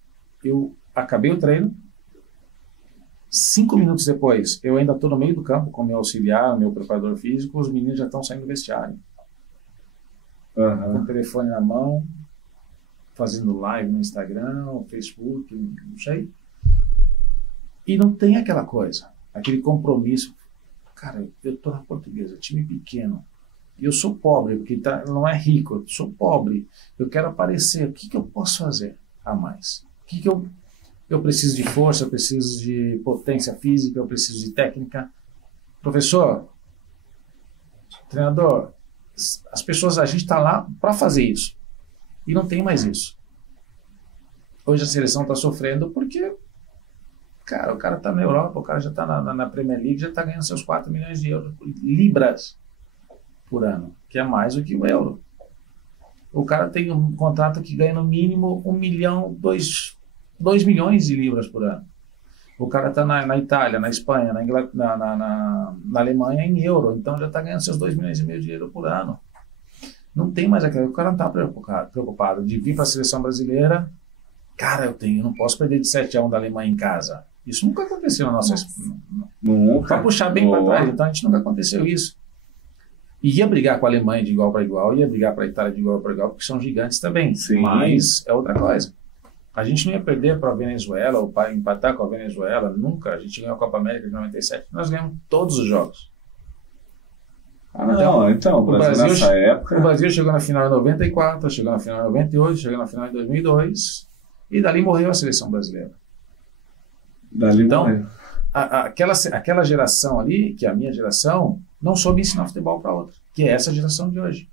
Eu acabei o treino, 5 minutos depois, eu ainda estou no meio do campo com meu auxiliar, meu preparador físico, os meninos já estão saindo do vestiário. Com o telefone na mão, fazendo live no Instagram, no Facebook, não sei. E não tem aquela coisa, aquele compromisso. Cara, eu estou na Portuguesa, time pequeno. E eu sou pobre, porque não é rico, eu sou pobre. Eu quero aparecer. O que eu posso fazer a mais? Eu preciso de força, eu preciso de potência física, eu preciso de técnica. Professor, treinador, as pessoas, a gente está lá para fazer isso. E não tem mais isso. Hoje a seleção está sofrendo porque, cara, o cara está na Europa, o cara já está na Premier League, já está ganhando seus 4 milhões de euros, libras por ano, que é mais do que o euro. O cara tem um contrato que ganha no mínimo 1 milhão, 2 milhões de libras por ano. O cara está na Itália, na Espanha, na Alemanha em euro, então já está ganhando seus 2,5 milhões de euros por ano. Não tem mais aquilo, o cara não está preocupado de vir para a seleção brasileira. Cara, eu não posso perder de 7-1 da Alemanha em casa. Isso nunca aconteceu na nossa... Nunca. Para puxar bem para trás, então a gente nunca aconteceu isso. Ia brigar com a Alemanha de igual para igual, ia brigar para a Itália de igual para igual, porque são gigantes também. Sim. Mas é outra coisa. A gente não ia perder para a Venezuela ou para empatar com a Venezuela, nunca. A gente ganhou a Copa América de 97, nós ganhamos todos os jogos. Então, o Brasil nessa época... O Brasil chegou na final em 94, chegou na final em 98, chegou na final em 2002, e dali morreu a seleção brasileira. Então, aquela geração ali, que é a minha geração, não soube ensinar futebol para outra, que é essa geração de hoje.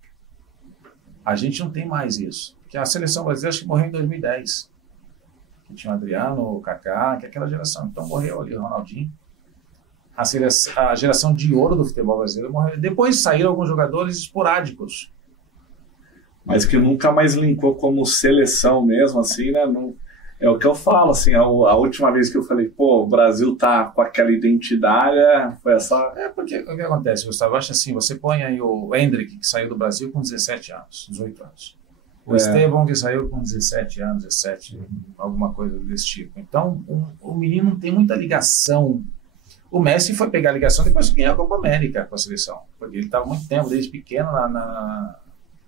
A gente não tem mais isso. Porque a seleção brasileira acho que morreu em 2010. Que tinha o Adriano, o Kaká, que é aquela geração. Então morreu ali o Ronaldinho. A geração de ouro do futebol brasileiro morreu. Depois saíram alguns jogadores esporádicos. Mas que nunca mais linkou como seleção mesmo, assim, né? Não, é o que eu falo, assim, a última vez que eu falei, pô, o Brasil tá com aquela identidade, foi essa... Porque o que acontece, Gustavo? Acho assim, você põe aí o Hendrick, que saiu do Brasil com 17 anos, 18 anos. O Estevão, que saiu com 17 anos, 17, alguma coisa desse tipo. Então, o menino não tem muita ligação. O Messi foi pegar a ligação depois que ganhou a Copa América com a seleção, porque ele estava muito tempo, desde pequeno,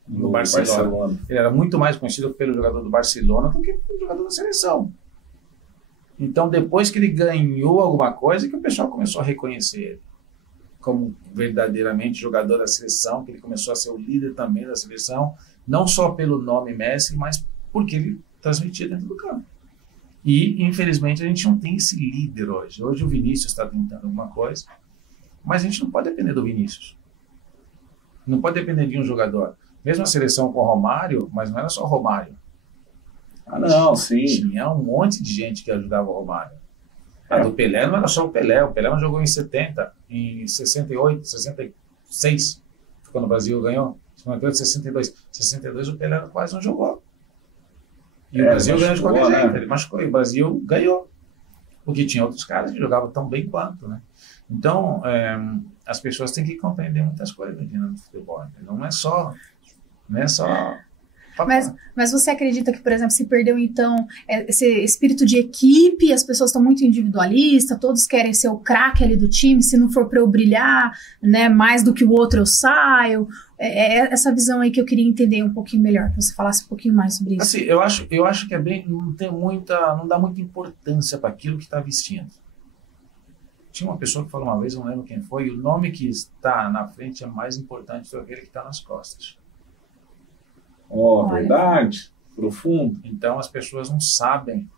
no Barcelona. Ele era muito mais conhecido pelo jogador do Barcelona do que pelo jogador da seleção. Então, depois que ele ganhou alguma coisa, que o pessoal começou a reconhecer ele como verdadeiramente jogador da seleção, que ele começou a ser o líder também da seleção, não só pelo nome Messi, mas porque ele transmitia dentro do campo. E, infelizmente, a gente não tem esse líder hoje. Hoje o Vinícius está tentando alguma coisa, mas a gente não pode depender do Vinícius. Não pode depender de um jogador. Mesmo a seleção com o Romário, mas não era só o Romário. Sim. Tinha um monte de gente que ajudava o Romário. A do Pelé não era só o Pelé não jogou em 70, em 68, 66, quando o Brasil ganhou. 58, 62. 62 o Pelé quase não jogou. E o Brasil ganhou de qualquer jeito, ele machucou, e o Brasil ganhou. Porque tinha outros caras que jogavam tão bem quanto, né? Então, as pessoas têm que compreender muitas coisas no futebol. Não é só... Mas você acredita que, por exemplo, se perdeu, então, esse espírito de equipe, as pessoas estão muito individualistas, todos querem ser o craque ali do time, se não for para eu brilhar, né, mais do que o outro eu saio. É essa visão aí que eu queria entender um pouquinho melhor, que você falasse um pouquinho mais sobre isso. Assim, eu acho que é bem, não dá muita importância para aquilo que está vestindo. Tinha uma pessoa que falou uma vez, eu não lembro quem foi, o nome que está na frente é mais importante do que aquele que está nas costas. Verdade, profundo. Então as pessoas não sabem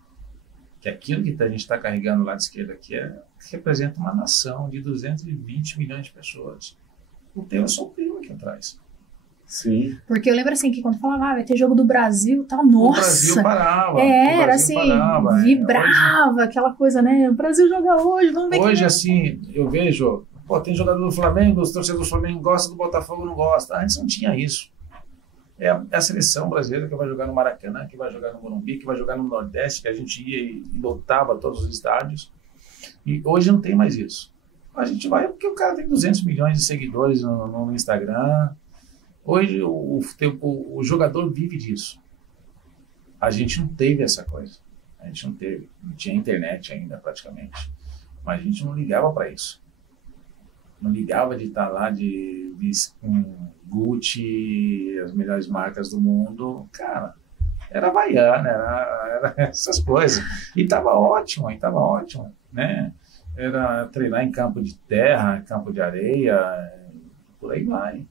que aquilo que a gente está carregando lá de esquerda aqui representa uma nação de 220 milhões de pessoas. O teu é só o primo aqui atrás. Sim. Porque eu lembro assim que quando falava, vai ter jogo do Brasil, tal, nossa. O Brasil parava. Era assim, vibrava, hoje, aquela coisa, né? O Brasil joga hoje, vamos ver. Hoje, assim, eu vejo, tem jogador do Flamengo, os torcedores do Flamengo gostam, do Botafogo não gostam. Antes não tinha isso. É a seleção brasileira que vai jogar no Maracanã, que vai jogar no Morumbi, que vai jogar no Nordeste, que a gente ia e lotava todos os estádios. E hoje não tem mais isso. A gente vai porque o cara tem 200 milhões de seguidores no Instagram. Hoje o jogador vive disso. A gente não teve essa coisa. A gente não teve. Não tinha internet ainda praticamente. Mas a gente não ligava para isso. Não ligava de estar lá de Gucci, as melhores marcas do mundo. Cara, era Havaiana, era essas coisas. E estava ótimo, né? Era treinar em campo de terra, campo de areia, por aí vai.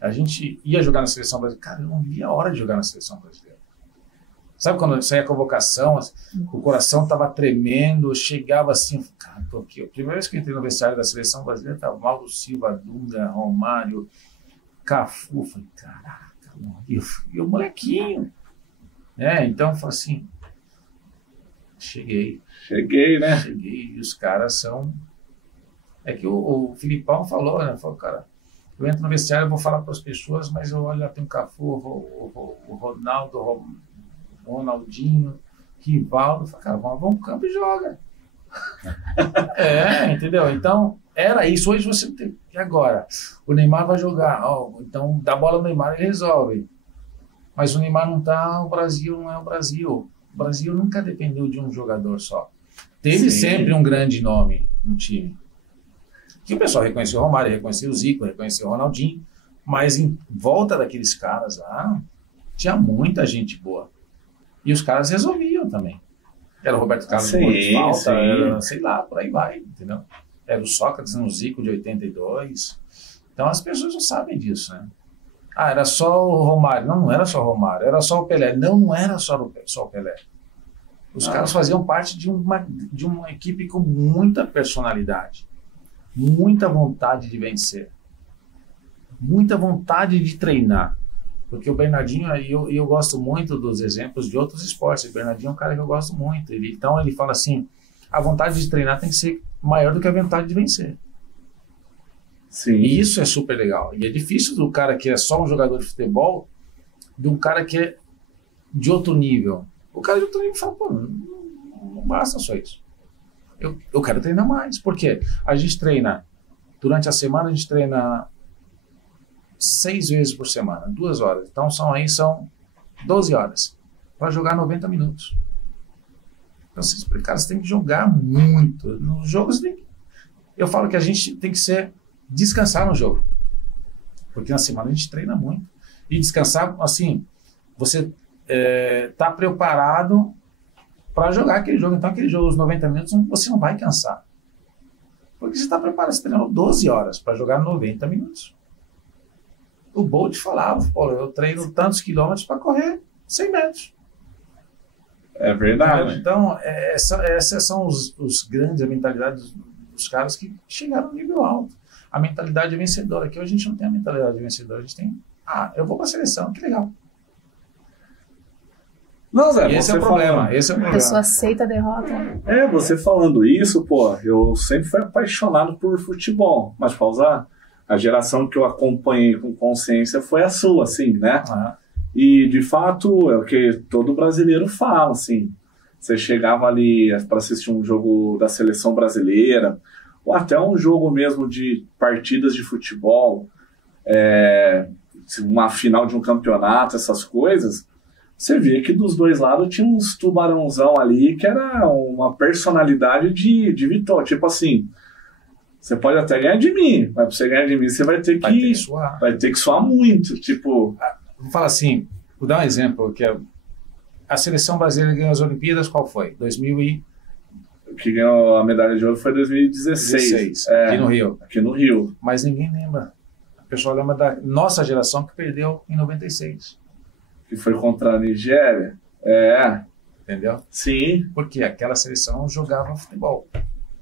A gente ia jogar na seleção brasileira. Cara, eu não via a hora de jogar na seleção brasileira. Sabe quando saía a convocação, o coração estava tremendo, chegava assim, cara, tô aqui. A primeira vez que eu entrei no vestiário da seleção brasileira, estava Mauro Silva, Dunga, Romário, Cafu. Falei, caraca, e o molequinho. Então eu falei assim, cheguei, né? Cheguei, e os caras são... É que o Filipão falou, né? Falou, cara, eu entro no vestiário, eu vou falar para as pessoas, mas eu olho lá, tem o Cafu, o Ronaldo, Ronaldinho, Rivaldo, falei, cara, vamos ao campo e joga. Entendeu? Então, era isso. Hoje você tem... E agora? O Neymar vai jogar. Então, dá bola no Neymar e resolve. Mas o Neymar não tá, o Brasil não é o Brasil. O Brasil nunca dependeu de um jogador só. Teve sempre um grande nome no time. Que o pessoal reconheceu o Romário, reconheceu o Zico, reconheceu o Ronaldinho. Mas em volta daqueles caras lá, tinha muita gente boa. E os caras resolviam também. Era o Roberto Carlos de falta, era, sei lá, por aí vai, entendeu? Era o Sócrates no Zico de 82. Então as pessoas não sabem disso, né? Era só o Romário. Não era só o Romário, era só o Pelé. Não era só o Pelé. Os caras faziam parte de uma equipe com muita personalidade, muita vontade de vencer, muita vontade de treinar. Porque o Bernardinho, eu gosto muito dos exemplos de outros esportes. O Bernardinho é um cara que eu gosto muito. Então ele fala assim, a vontade de treinar tem que ser maior do que a vontade de vencer. Sim. E isso é super legal. E é difícil do cara que é só um jogador de futebol, de um cara que é de outro nível. O cara de outro nível fala, pô, não basta só isso. Eu quero treinar mais. Por quê? A gente treina, durante a semana a gente treina 6 vezes por semana, 2 horas. Então são 12 horas para jogar 90 minutos. Então, você tem que jogar muito. Nos jogos, eu falo que a gente tem que descansar no jogo. Porque na semana a gente treina muito. E descansar, assim, você tá preparado para jogar aquele jogo. Então, aquele jogo, os 90 minutos, você não vai cansar. Porque você está preparado, você treinou 12 horas para jogar 90 minutos. O Bolt falava, pô, eu treino tantos quilômetros para correr 100 metros. É verdade. Então, essas são os grandes, a mentalidade dos caras que chegaram no nível alto. A mentalidade vencedora, aqui hoje a gente não tem a mentalidade vencedora, a gente tem, eu vou para a seleção, que legal. Não, Zé, esse é o problema. Esse é o problema. A pessoa aceita a derrota. Você falando isso, pô, eu sempre fui apaixonado por futebol, mas pra usar, a geração que eu acompanhei com consciência foi a sua, assim, né? E, de fato, é o que todo brasileiro fala, assim. Você chegava ali para assistir um jogo da seleção brasileira, ou até um jogo mesmo de partidas de futebol, uma final de um campeonato, essas coisas, você via que dos dois lados tinha uns tubarãozão ali que era uma personalidade de vitória. Tipo assim, você pode até ganhar de mim, mas pra você ganhar de mim você vai ter que suar. Vai ter que suar muito. Tipo, vou falar assim, vou dar um exemplo, que a seleção brasileira ganhou as Olimpíadas, qual foi? 2000 que ganhou a medalha de ouro foi 2016. Aqui no Rio. Mas ninguém lembra. O pessoal lembra da nossa geração que perdeu em 96. Que foi contra a Nigéria. Entendeu? Sim. Porque aquela seleção jogava futebol.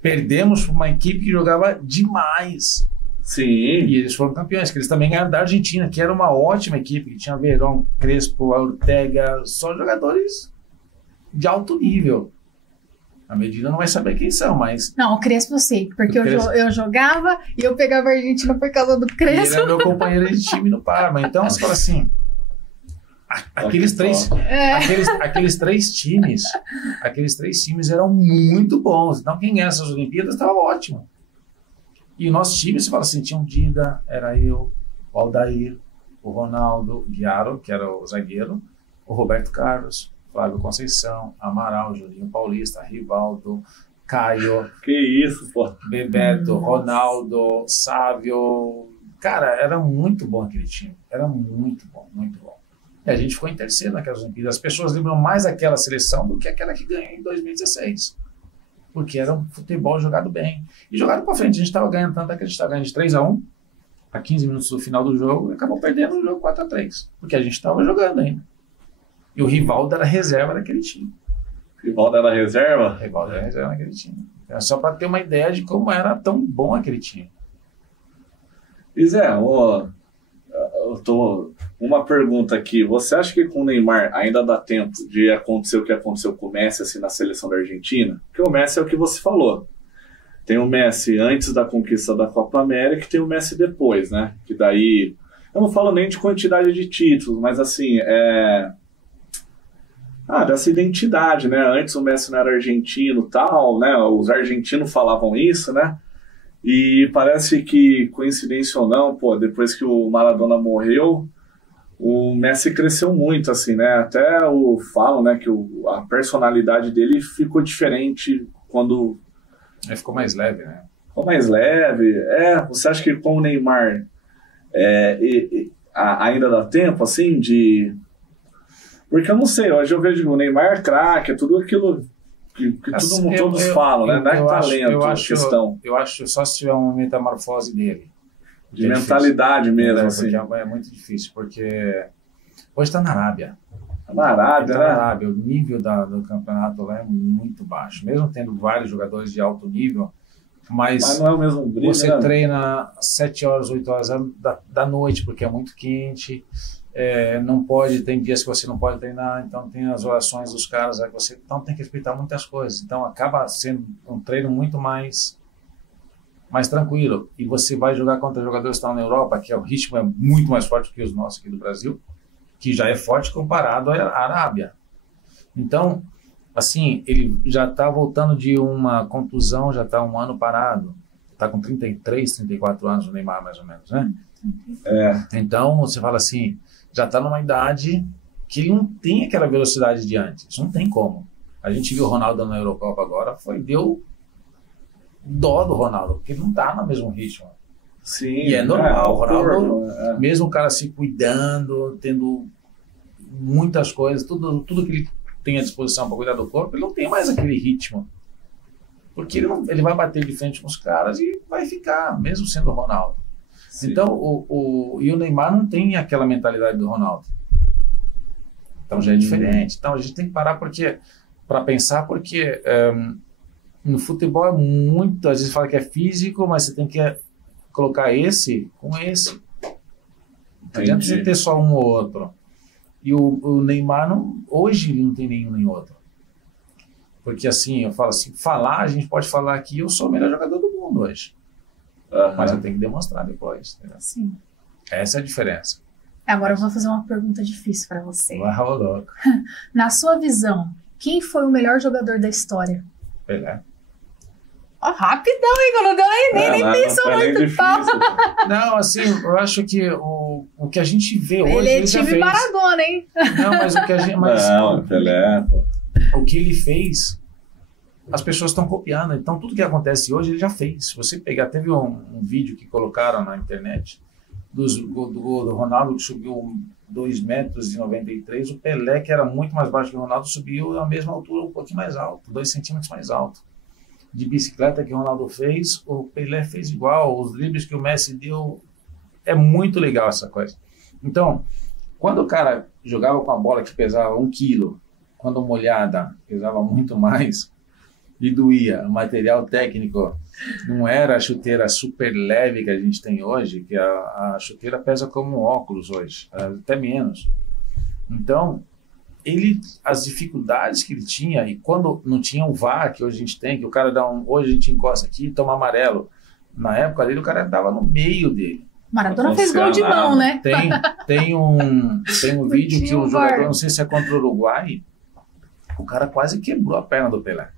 Perdemos para uma equipe que jogava demais. Sim. E eles foram campeões, que eles também ganharam da Argentina, que era uma ótima equipe, que tinha Verón, Crespo, Ortega, só jogadores de alto nível. A Medina não vai saber quem são, mas... Não, o Crespo eu sei, porque eu jogava e eu pegava a Argentina por causa do Crespo. E ele era meu companheiro de time no Parma. Então, você fala assim... Aqueles três times eram muito bons. Então, quem ganha essas Olimpíadas estava ótimo. E o nosso time, você fala assim, tinha um Dida, era eu, o Aldair, o Ronaldo, Guiaro, que era o zagueiro, o Roberto Carlos, Flávio Conceição, Amaral, Juninho Paulista, Rivaldo, Caio. Que isso, pô. Bebeto, Ronaldo, Sávio. Cara, era muito bom aquele time. Era muito bom, muito bom. E a gente ficou em terceiro naquelas Olimpíadas. As pessoas lembram mais aquela seleção do que aquela que ganhou em 2016. Porque era um futebol jogado bem. E jogado pra frente. A gente estava ganhando tanto que a gente estava ganhando de 3-1 a 15 minutos do final do jogo e acabou perdendo o jogo 4-3. Porque a gente estava jogando ainda. E o Rivaldo era reserva daquele time. Rivaldo era reserva? Rivaldo era reserva daquele time. É só para ter uma ideia de como era tão bom aquele time. E Zé, uma pergunta aqui. Você acha que com o Neymar ainda dá tempo de acontecer o que aconteceu com o Messi assim, na seleção da Argentina? Porque o Messi é o que você falou. Tem o Messi antes da conquista da Copa América e tem o Messi depois, né? Que daí... Eu não falo nem de quantidade de títulos, mas assim, Dessa identidade, né? Antes o Messi não era argentino, tal, né? Os argentinos falavam isso, né? E parece que, coincidência ou não, pô, depois que o Maradona morreu, o Messi cresceu muito, assim, né? Até falam, né, que a personalidade dele ficou diferente quando... Ele ficou mais leve, né? Ficou mais leve. Você acha que com o Neymar ainda dá tempo, assim, de... Porque eu não sei, hoje eu vejo o Neymar é craque, é tudo aquilo que todos falam, né? Não é talento, questão. Eu acho só se tiver uma metamorfose dele. De mentalidade mesmo, assim. É muito difícil, porque hoje está na Arábia. Na Arábia, né? Na Arábia, o nível do campeonato lá é muito baixo. Mesmo tendo vários jogadores de alto nível, mas não é o mesmo brilho, você né? Treina 7 horas, 8 horas da noite, porque é muito quente. Não pode, tem dias que você não pode treinar, então tem as orações dos caras, então tem que respeitar muitas coisas, então acaba sendo um treino muito mais tranquilo, e você vai jogar contra jogadores que estão na Europa, que o ritmo é muito mais forte que os nossos aqui do Brasil, que já é forte comparado à Arábia. Então, assim, ele já está voltando de uma contusão, já está um ano parado, está com 33, 34 anos o Neymar mais ou menos, né? Então, você fala assim, já está numa idade que ele não tem aquela velocidade de antes. Não tem como. A gente viu o Ronaldo na Eurocopa agora, deu dó do Ronaldo, porque ele não está no mesmo ritmo. Sim, e é normal. O Ronaldo, mesmo o cara se cuidando, tendo muitas coisas, tudo que ele tem à disposição para cuidar do corpo, ele não tem mais aquele ritmo. Porque ele vai bater de frente com os caras e vai ficar, mesmo sendo o Ronaldo. Sim. Então, o Neymar não tem aquela mentalidade do Ronaldo. Então já é diferente. Então a gente tem que parar para pensar, porque no futebol é muito, às vezes fala que é físico, mas você tem que colocar esse com esse. Não adianta você ter só um ou outro. E o Neymar, hoje ele não tem nenhum nem outro. Porque assim, eu falo assim, a gente pode falar que eu sou o melhor jogador do mundo hoje. Mas eu tenho que demonstrar depois. Né? Sim. Essa é a diferença. Agora eu vou fazer uma pergunta difícil para você. Uau, louco. Na sua visão, quem foi o melhor jogador da história? Pelé. Rapidão, hein? Não deu nem pensou muito. Não, assim, eu acho que o que a gente vê hoje. Ele é time Maradona, hein? Não, mas o que a gente. Pelé. O que ele fez, as pessoas estão copiando. Então, tudo que acontece hoje, ele já fez. Se você pegar, teve um vídeo que colocaram na internet do gol do Ronaldo, que subiu 2,93 m. O Pelé, que era muito mais baixo que o Ronaldo, subiu à mesma altura, um pouquinho mais alto, 2 centímetros mais alto. De bicicleta que o Ronaldo fez, o Pelé fez igual. Os dribles que o Messi deu, é muito legal essa coisa. Então, quando o cara jogava com a bola que pesava 1 quilo, quando molhada pesava muito mais e doía, o material técnico não era a chuteira super leve que a gente tem hoje, que a chuteira pesa como um óculos hoje, até menos. Então, as dificuldades que ele tinha, e quando não tinha o VAR que hoje a gente tem, que o cara hoje a gente encosta aqui e toma amarelo. Na época dele, o cara estava no meio dele. Maradona fez gol de mão, né? Tem um vídeo que o jogador, não sei se é contra o Uruguai, o cara quase quebrou a perna do Pelé.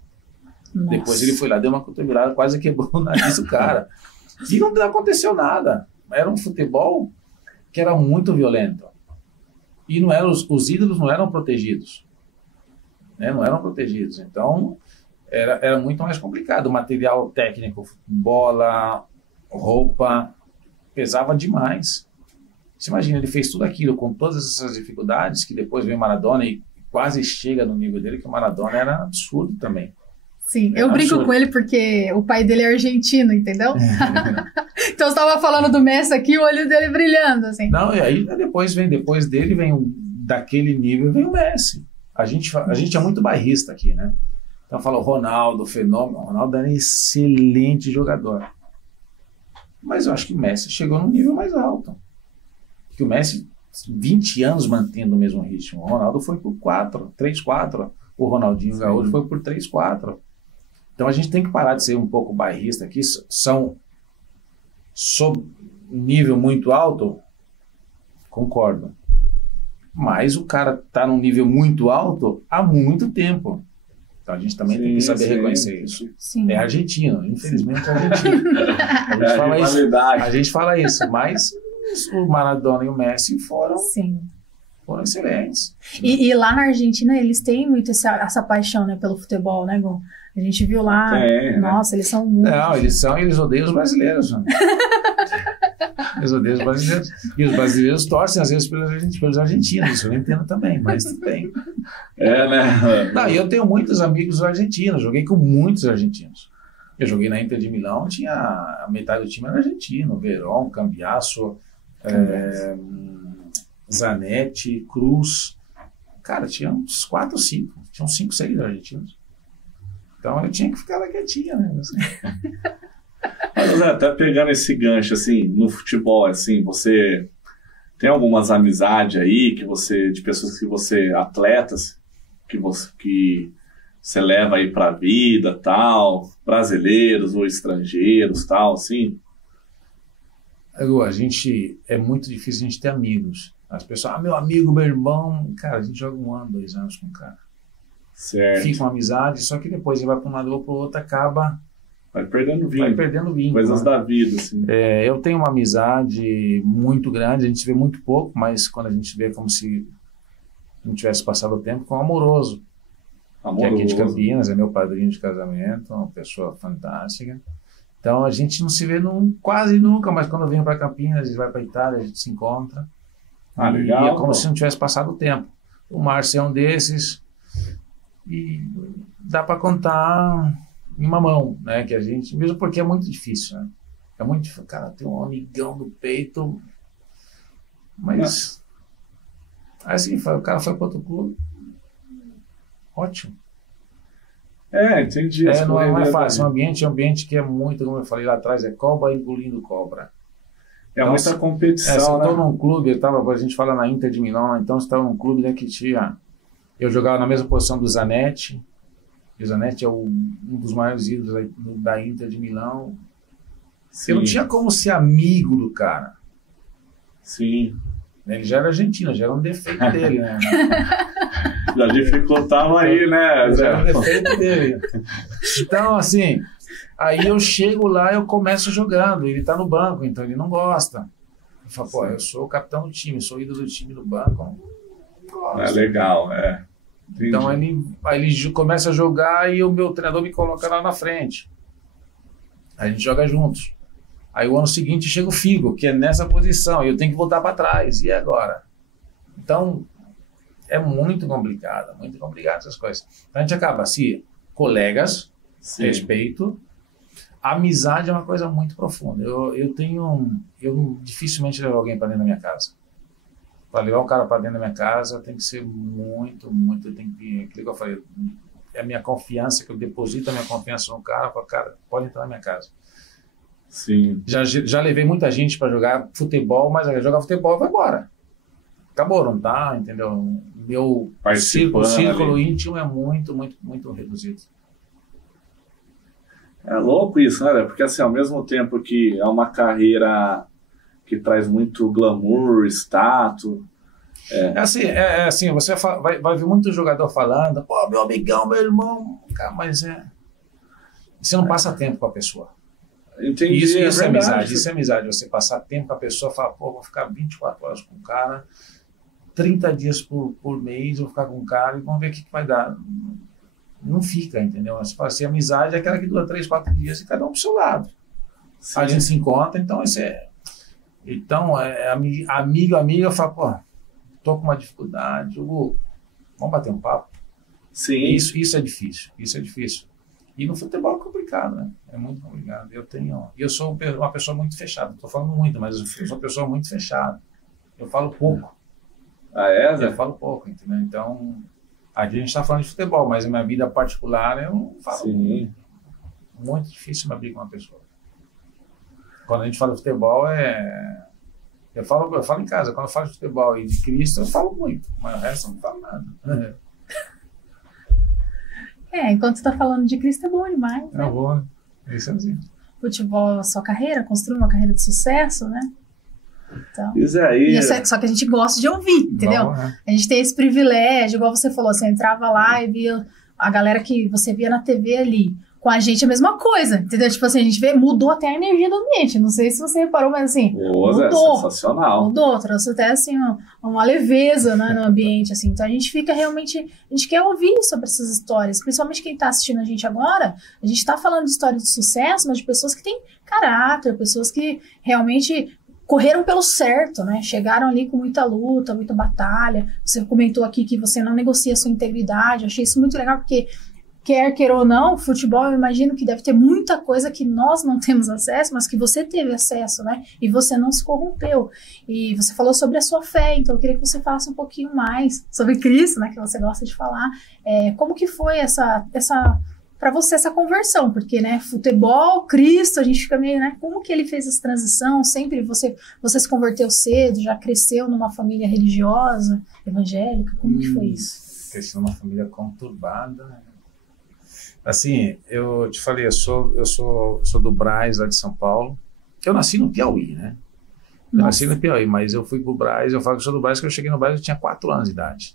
Nossa. Depois ele foi lá, deu uma cotovelada, quase quebrou o nariz do cara. E não aconteceu nada. Era um futebol que era muito violento. E não eram, os ídolos não eram protegidos. Né? Não eram protegidos. Então, era muito mais complicado. O material técnico, bola, roupa, pesava demais. Você imagina, ele fez tudo aquilo com todas essas dificuldades, que depois veio Maradona e quase chega no nível dele, que o Maradona era absurdo também. Sim, eu brinco com ele porque o pai dele é argentino, entendeu? Então você estava falando do Messi aqui, o olho dele brilhando, assim. Não, e aí depois dele vem daquele nível, vem o Messi. A gente é muito bairrista aqui, né? Então fala o Ronaldo, o fenômeno. O Ronaldo era um excelente jogador. Mas eu acho que o Messi chegou num nível mais alto. Porque o Messi, 20 anos mantendo o mesmo ritmo. O Ronaldo foi por 3, 4. O Ronaldinho Gaúcho foi por 3, 4. Então a gente tem que parar de ser um pouco bairrista aqui. São sob nível muito alto, concordo. Mas o cara tá num nível muito alto há muito tempo. Então a gente também tem que saber reconhecer isso. Sim. É argentino, infelizmente é argentino. A gente fala isso, mas o Maradona e o Messi foram excelentes. E lá na Argentina eles têm muito essa paixão, né, pelo futebol, né, Gon? A gente viu lá, nossa, eles são muito... Não, eles odeiam os brasileiros. Né? Eles odeiam os brasileiros. E os brasileiros torcem às vezes pelos argentinos, isso eu não entendo também, mas tudo bem. Né? Não, e eu tenho muitos amigos argentinos, joguei com muitos argentinos. Eu joguei na Inter de Milão, tinha a metade do time era argentino, Verón, Cambiasso, Zanetti, Cruz. Cara, tinha uns 4 ou 5, tinham 5, 6 argentinos. Então eu tinha que ficar lá quietinha, né? Assim. Mas até pegando esse gancho, assim, no futebol, assim, você tem algumas amizades aí de pessoas que você, atletas, que você leva aí pra vida, tal, brasileiros ou estrangeiros, tal, assim? É muito difícil a gente ter amigos. As pessoas, meu amigo, meu irmão, cara, a gente joga 1 ano, 2 anos com o cara. Certo. Fica uma amizade, só que depois ele vai para um lado ou para o outro, acaba... Vai perdendo vinho. Coisas da vida, assim. Eu tenho uma amizade muito grande, a gente se vê muito pouco, mas quando a gente vê como se não tivesse passado o tempo, com o Amoroso. Que é aqui de Campinas, é meu padrinho de casamento, uma pessoa fantástica. Então a gente não se vê quase nunca, mas quando eu venho para Campinas, a gente vai para Itália, a gente se encontra. Legal. E é como se não tivesse passado o tempo. O Márcio é um desses... E dá para contar em uma mão, né? Que a gente, mesmo porque é muito difícil, né? É muito difícil, cara, ter um amigão do peito, mas assim, o cara foi para outro clube, ótimo. Entendi. Não é fácil, um ambiente que é muito, como eu falei lá atrás, é cobra engolindo cobra. Então, muita competição, se eu estou num clube, a gente fala na Inter de Milão, então você estava num clube, né, que tinha... Eu jogava na mesma posição do Zanetti. O Zanetti é um dos maiores ídolos da Inter de Milão. Sim. Eu não tinha como ser amigo do cara. Sim. Ele já era argentino, já era um defeito dele, né? Já dificultava aí, né? Já era um defeito dele. Então, assim, aí eu chego lá e eu começo jogando. Ele tá no banco, então ele não gosta. Eu falo, pô, eu sou o capitão do time, sou o ídolo do time no banco. É legal, Entendi. Então ele começa a jogar e o meu treinador me coloca lá na frente. Aí a gente joga juntos. Aí o ano seguinte chega o Figo, que é nessa posição, e eu tenho que voltar para trás. E agora? Então é muito complicado essas coisas. Então a gente acaba assim, colegas, sim, respeito. Amizade é uma coisa muito profunda. Eu dificilmente levo alguém para dentro da minha casa. Para levar um cara para dentro da minha casa tem que ser muito, aquilo que eu falei, é a minha confiança, que eu deposito a minha confiança no cara, para cara, pode entrar na minha casa. Sim. Já levei muita gente para jogar futebol, mas jogar futebol e vai embora. Acabou, não tá, entendeu? Meu círculo íntimo é muito reduzido. É louco isso, né? Porque assim, ao mesmo tempo que é uma carreira que traz muito glamour, status. É assim, você vai ver muito jogador falando, pô, meu amigão, meu irmão, cara, mas você não passa tempo com a pessoa. Entendi, isso é amizade, isso é amizade, você passar tempo com a pessoa, falar, pô, vou ficar 24 horas com o cara, 30 dias por mês, vou ficar com o cara e vamos ver o que vai dar. Não fica, entendeu? Você fala assim, amizade é aquela que dura 3, 4 dias e cada um pro seu lado. Sim. A gente se encontra, então amiga, fala, pô, tô com uma dificuldade, Hugo, vamos bater um papo? Sim. Isso é difícil. E no futebol é complicado, né? É muito complicado. Eu sou uma pessoa muito fechada, tô falando muito, mas eu sou uma pessoa muito fechada. Eu falo pouco. Eu falo pouco, entendeu? Então, aqui a gente está falando de futebol, mas na minha vida particular eu não falo. Sim. Muito difícil me abrir com uma pessoa. Quando a gente fala de futebol, eu falo em casa. Quando eu falo de futebol e de Cristo, eu falo muito. Mas o resto eu não falo nada. Enquanto você está falando de Cristo é bom demais. Né? É bom. Isso é assim. Futebol, a sua carreira, construir uma carreira de sucesso, né? Então, só que a gente gosta de ouvir, entendeu? Bom, né? A gente tem esse privilégio, igual você falou, você entrava lá e via a galera que você via na TV ali. Com a gente a mesma coisa, entendeu? Tipo assim, a gente mudou até a energia do ambiente. Não sei se você reparou, mas assim, mudou. É sensacional. Mudou, trouxe até assim uma leveza, né, no ambiente, assim. Então a gente fica realmente, a gente quer ouvir sobre essas histórias, principalmente quem tá assistindo a gente agora. A gente tá falando de histórias de sucesso, mas de pessoas que têm caráter, pessoas que realmente correram pelo certo, né? Chegaram ali com muita luta, muita batalha. Você comentou aqui que você não negocia a sua integridade. Eu achei isso muito legal, porque quer queira ou não, futebol, eu imagino que deve ter muita coisa que nós não temos acesso, mas que você teve acesso, né? E você não se corrompeu. E você falou sobre a sua fé, então eu queria que você falasse um pouquinho mais sobre Cristo, né? Que você gosta de falar. Como que foi para você essa conversão? Porque, né, futebol, Cristo, a gente fica meio, né? Como que ele fez essa transição? Sempre você se converteu cedo, já cresceu numa família religiosa, evangélica? Como que foi isso? Cresci numa família conturbada, né? Assim, eu te falei, eu sou do Brás, lá de São Paulo. Eu nasci no Piauí, né? Eu nasci no Piauí, mas eu fui pro Brás, eu falo que sou do Brás, porque eu cheguei no Brás, eu tinha 4 anos de idade.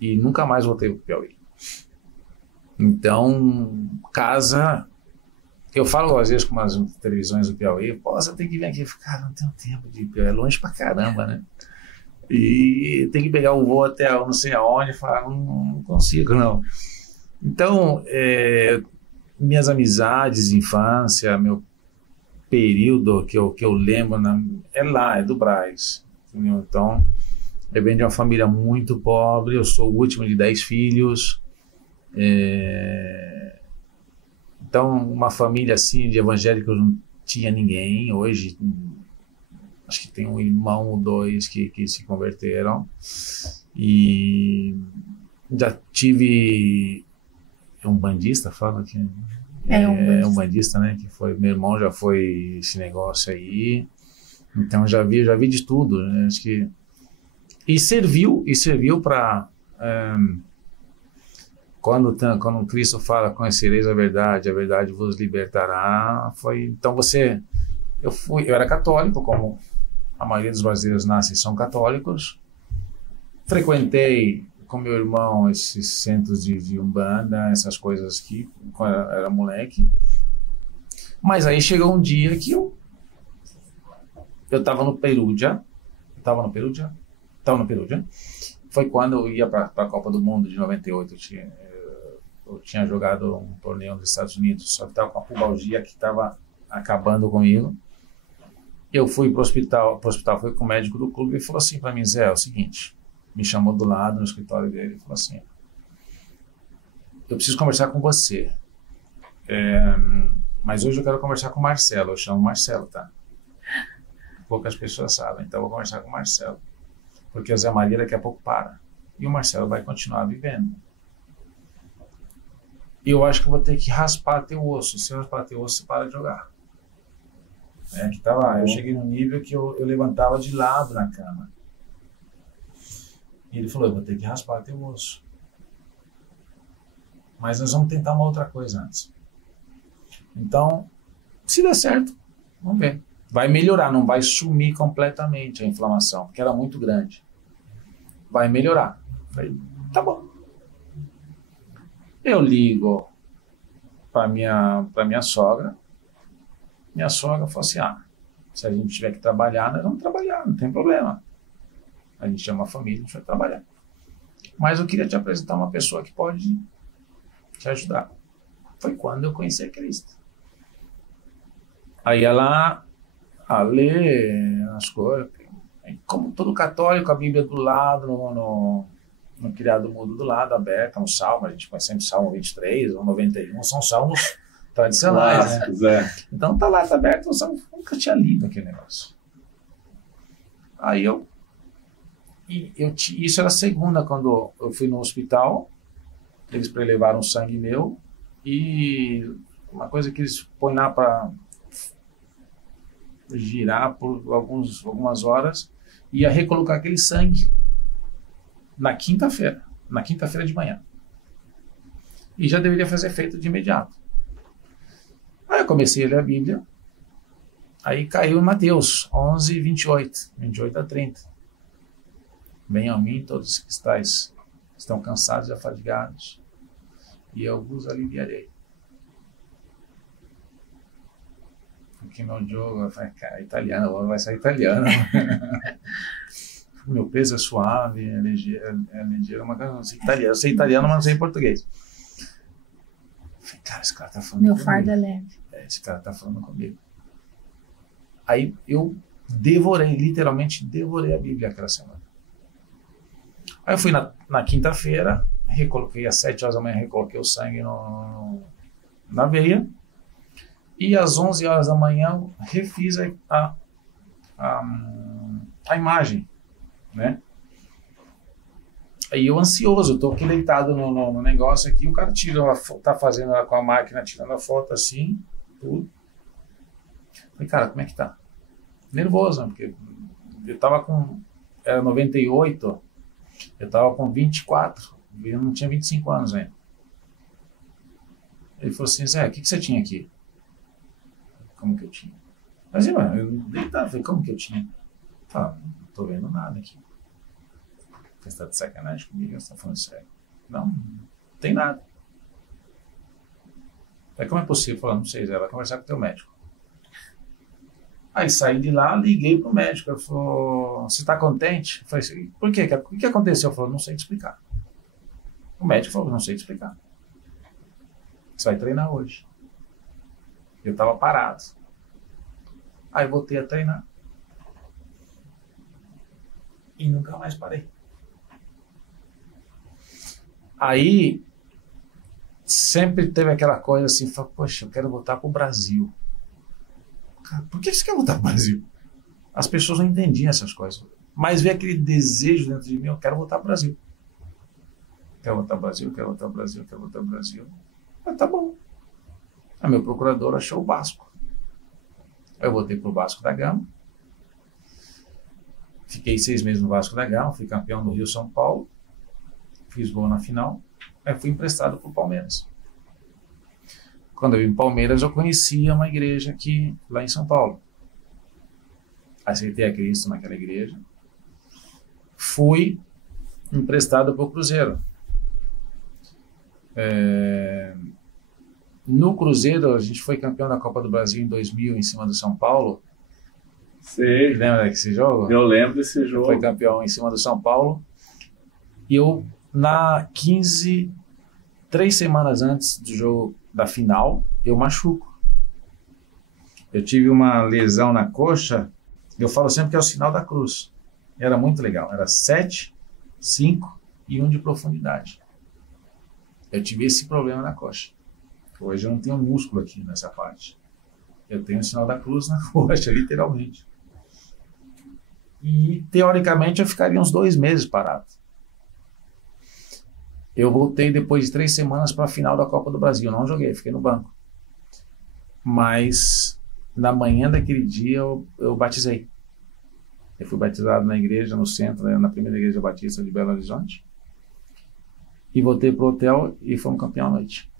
E nunca mais voltei pro Piauí. Então, casa... Eu falo às vezes com umas televisões do Piauí, pô, você tem que vir aqui. Cara, não tenho tempo de ir, é longe pra caramba, né? E tem que pegar o voo até não sei aonde, falar, não consigo, não. Então, minhas amizades de infância, meu período que eu lembro, é do Brás. Entendeu? Então, eu venho de uma família muito pobre, eu sou o último de 10 filhos. Então, uma família assim, de evangélico, eu não tinha ninguém. Hoje, acho que tem um irmão ou 2 que se converteram. E já tive... um bandista, fala que um bandista, né? Que foi, meu irmão já foi esse negócio aí, então já vi de tudo, né? Acho que e serviu para quando Cristo fala, conhecereis a verdade vos libertará. Então eu era católico, como a maioria dos brasileiros nascem são católicos, frequentei com meu irmão esses centros de Umbanda, essas coisas aqui, quando eu era moleque. Mas aí chegou um dia que eu estava no Perugia. Foi quando eu ia para a Copa do Mundo de 98. Eu tinha jogado um torneio nos Estados Unidos, só que estava com a pubalgia que estava acabando comigo. Eu fui para o hospital, fui com o médico do clube e falou assim para mim, Zé, é o seguinte... Me chamou do lado no escritório dele e falou assim, eu preciso conversar com você, mas hoje eu quero conversar com o Marcelo. Eu chamo Marcelo, tá? Poucas pessoas sabem, então eu vou conversar com o Marcelo, porque o Zé Maria daqui a pouco para e o Marcelo vai continuar vivendo. E eu acho que eu vou ter que raspar teu osso. Se eu raspar teu osso, você para de jogar. Eu cheguei num nível que eu levantava de lado na cama. E ele falou, eu vou ter que raspar teu osso. Mas nós vamos tentar uma outra coisa antes. Então, se der certo, vamos ver. Vai melhorar, não vai sumir completamente a inflamação, porque era muito grande. Vai melhorar. Falei, tá bom. Eu ligo para minha sogra. Minha sogra falou assim, se a gente tiver que trabalhar, nós vamos trabalhar, não tem problema. A gente chama a família, a gente vai trabalhar. Mas eu queria te apresentar uma pessoa que pode te ajudar. Foi quando eu conheci a Cristo. Aí ela lê as coisas. Como todo católico, a Bíblia do lado, no criado mudo do lado, aberta, um salmo. A gente põe sempre Salmo 23 ou 91. São salmos tradicionais, né? Então tá aberto. Eu nunca tinha lido aquele negócio. Aí isso era segunda, quando eu fui no hospital, eles prelevaram sangue meu, e uma coisa que eles põem lá para girar por algumas horas, ia recolocar aquele sangue na quinta-feira de manhã. E já deveria fazer efeito de imediato. Aí eu comecei a ler a Bíblia, Aí caiu em Mateus 11, 28, 28 a 30. Venham a mim todos que estão cansados e afadigados, e eu vos aliviarei. Porque meu jogo, eu falei, cara, italiano, agora vai sair italiano. Meu peso é suave, é ligeiro, uma coisa assim, italiano. Eu sei italiano, mas não sei português. Eu falei, cara, esse cara tá falando Meu comigo. fardo é leve. Esse cara tá falando comigo. Aí eu literalmente devorei a Bíblia aquela semana. Aí eu fui na quinta-feira, recoloquei às 7 horas da manhã, recoloquei o sangue na veia. E às 11 horas da manhã refiz a imagem, né? Aí eu ansioso, eu tô aqui deitado no negócio aqui, o cara tá fazendo com a máquina, tirando a foto assim, tudo. Falei, cara, como é que tá? Nervoso, né? Porque eu tava era 98, eu tava com 24, eu não tinha 25 anos ainda. Ele falou assim, Zé, o que você tinha aqui? Como que eu tinha? Mas, eu deitava, falei, como que eu tinha? Falei, não tô vendo nada aqui. Você tá de sacanagem comigo? Você tá falando sério? Não tem nada. Aí, como é possível? Falei, não sei, Zé, vai conversar com o teu médico. Aí saí de lá, liguei pro médico. Ele falou, você tá contente? Eu falei assim, por quê? O que aconteceu? Eu falei, não sei te explicar. O médico falou, não sei te explicar. Você vai treinar hoje. Eu tava parado. Aí voltei a treinar. E nunca mais parei. Aí sempre teve aquela coisa assim, poxa, eu quero voltar pro Brasil. Cara, por que você quer voltar pro Brasil? As pessoas não entendiam essas coisas. Mas veio aquele desejo dentro de mim, eu quero voltar pro Brasil. Quero voltar pro Brasil, quero voltar pro Brasil, quero voltar pro Brasil. Mas tá bom. Aí meu procurador achou o Vasco. Eu voltei pro Vasco da Gama. Fiquei 6 meses no Vasco da Gama, fui campeão do Rio São Paulo. Fiz gol na final. Aí fui emprestado pro Palmeiras. Quando eu vim para Palmeiras, eu conhecia uma igreja aqui, lá em São Paulo. Aceitei a Cristo naquela igreja. Fui emprestado para o Cruzeiro. No Cruzeiro, a gente foi campeão da Copa do Brasil em 2000, em cima do São Paulo. Sei. Lembra desse jogo? Eu lembro desse jogo. Foi campeão em cima do São Paulo. E eu, 3 semanas antes do jogo da final, eu machuco. Eu tive uma lesão na coxa, eu falo sempre que é o sinal da cruz. Era muito legal, era 7, 5 e 1 de profundidade. Eu tive esse problema na coxa. Hoje eu não tenho músculo aqui nessa parte. Eu tenho o sinal da cruz na coxa, literalmente. E, teoricamente, eu ficaria uns 2 meses parado. Eu voltei depois de 3 semanas para a final da Copa do Brasil. Não joguei, fiquei no banco. Mas, na manhã daquele dia, eu batizei. Eu fui batizado na igreja, no centro, na primeira igreja batista de Belo Horizonte. E voltei pro hotel e fomos campeão à noite.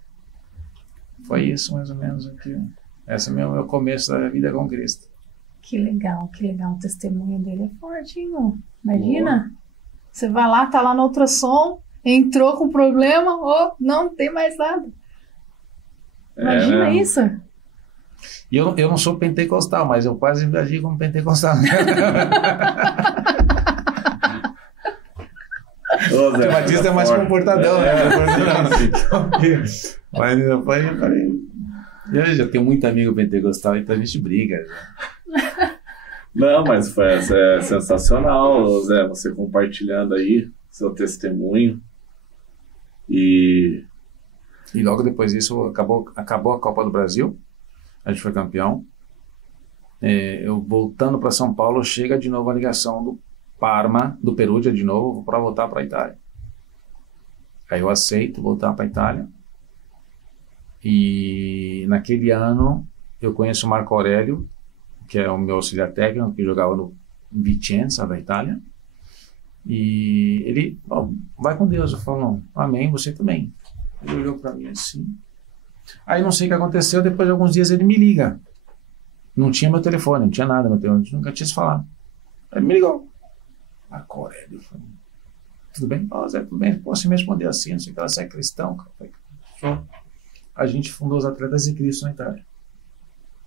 Foi isso, mais ou menos, aqui. Esse é o meu começo da vida com Cristo. Que legal, que legal. O testemunho dele é forte, hein, irmão? Imagina, você vai lá, tá lá no ultrassom, entrou com problema, não tem mais nada. Imagina isso. E eu não sou pentecostal, mas eu quase agi como pentecostal. O Batista é mais comportadão, né? Mas depois eu falei, eu já tenho muito amigo pentecostal, então a gente briga. Né? Não, mas foi sensacional, Zé, você compartilhando aí seu testemunho. E logo depois disso acabou a Copa do Brasil, a gente foi campeão. Eu voltando para São Paulo, chega de novo a ligação do Parma, do Perugia de novo, para voltar para a Itália. Aí eu aceito voltar para a Itália. E naquele ano eu conheço o Marco Aurélio, que é o meu auxiliar técnico, que jogava no Vicenza, da Itália. E ele, vai com Deus. Eu falo, não, amém, você também. Ele olhou para mim assim. Aí não sei o que aconteceu, depois de alguns dias ele me liga. Não tinha meu telefone, não tinha nada, meu telefone, nunca tinha se falado. Ele me ligou. Marco Aurélio, falei, tudo bem? Zé, tudo bem? Posso me responder assim, não sei o que, você é cristão? Falei, a gente fundou os Atletas de Cristo na Itália.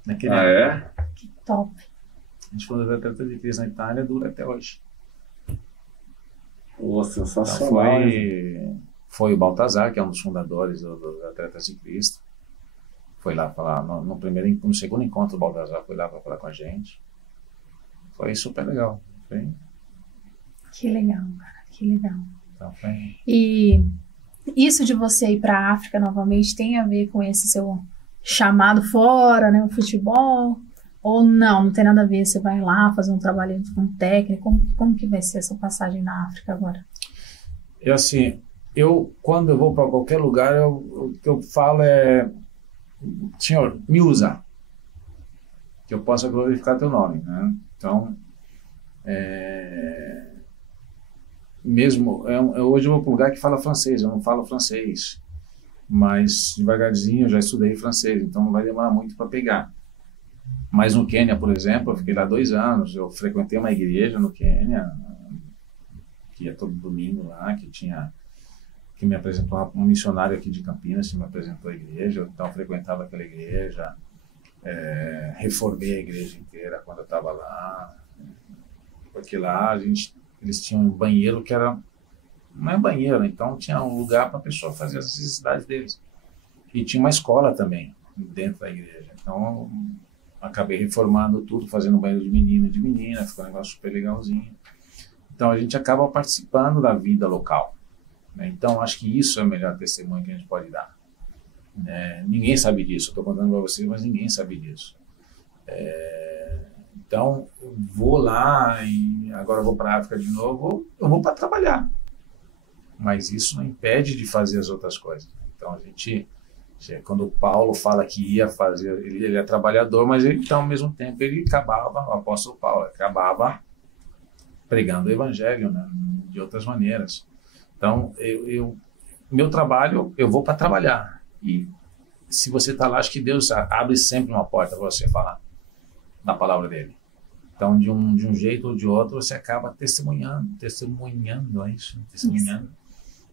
Naquele ano. É? Que top. A gente fundou os Atletas de Cristo na Itália, dura até hoje. Pô, sensacional. Então foi o Baltazar, que é um dos fundadores dos Atletas de Cristo. Foi lá falar, no segundo encontro do Baltazar, foi lá para falar com a gente. Foi super legal. Que legal, cara, que legal. Então, foi... E isso de você ir para a África novamente tem a ver com esse seu chamado fora, né, o futebol? Ou não tem nada a ver, você vai lá fazer um trabalho com técnico, como que vai ser essa passagem na África agora? Quando eu vou para qualquer lugar, o que eu falo é, Senhor, me usa, que eu possa glorificar teu nome, né? Então, hoje eu vou para um lugar que fala francês, eu não falo francês, mas devagarzinho eu já estudei francês, então não vai demorar muito para pegar. Mas no Quênia, por exemplo, eu fiquei lá 2 anos, eu frequentei uma igreja no Quênia, que ia todo domingo lá, que me apresentou um missionário aqui de Campinas, que me apresentou a igreja, então eu frequentava aquela igreja, reformei a igreja inteira quando eu estava lá, porque lá eles tinham um banheiro que não é banheiro, então tinha um lugar para a pessoa fazer as necessidades deles. E tinha uma escola também dentro da igreja, então acabei reformando tudo, fazendo banheiro de menino e de menina, ficou um negócio super legalzinho. Então a gente acaba participando da vida local, né? Então acho que isso é o melhor testemunho que a gente pode dar. Ninguém sabe disso, eu estou contando para vocês, mas ninguém sabe disso. Então eu vou lá e agora eu vou para a África de novo, eu vou para trabalhar, mas isso não impede de fazer as outras coisas. Então quando o Paulo fala que ia fazer, ele é trabalhador, mas então ao mesmo tempo o apóstolo Paulo acabava pregando o evangelho, né, de outras maneiras. Então meu trabalho, eu vou para trabalhar, e se você está lá, acho que Deus abre sempre uma porta para você falar da palavra dele. Então de um jeito ou de outro você acaba testemunhando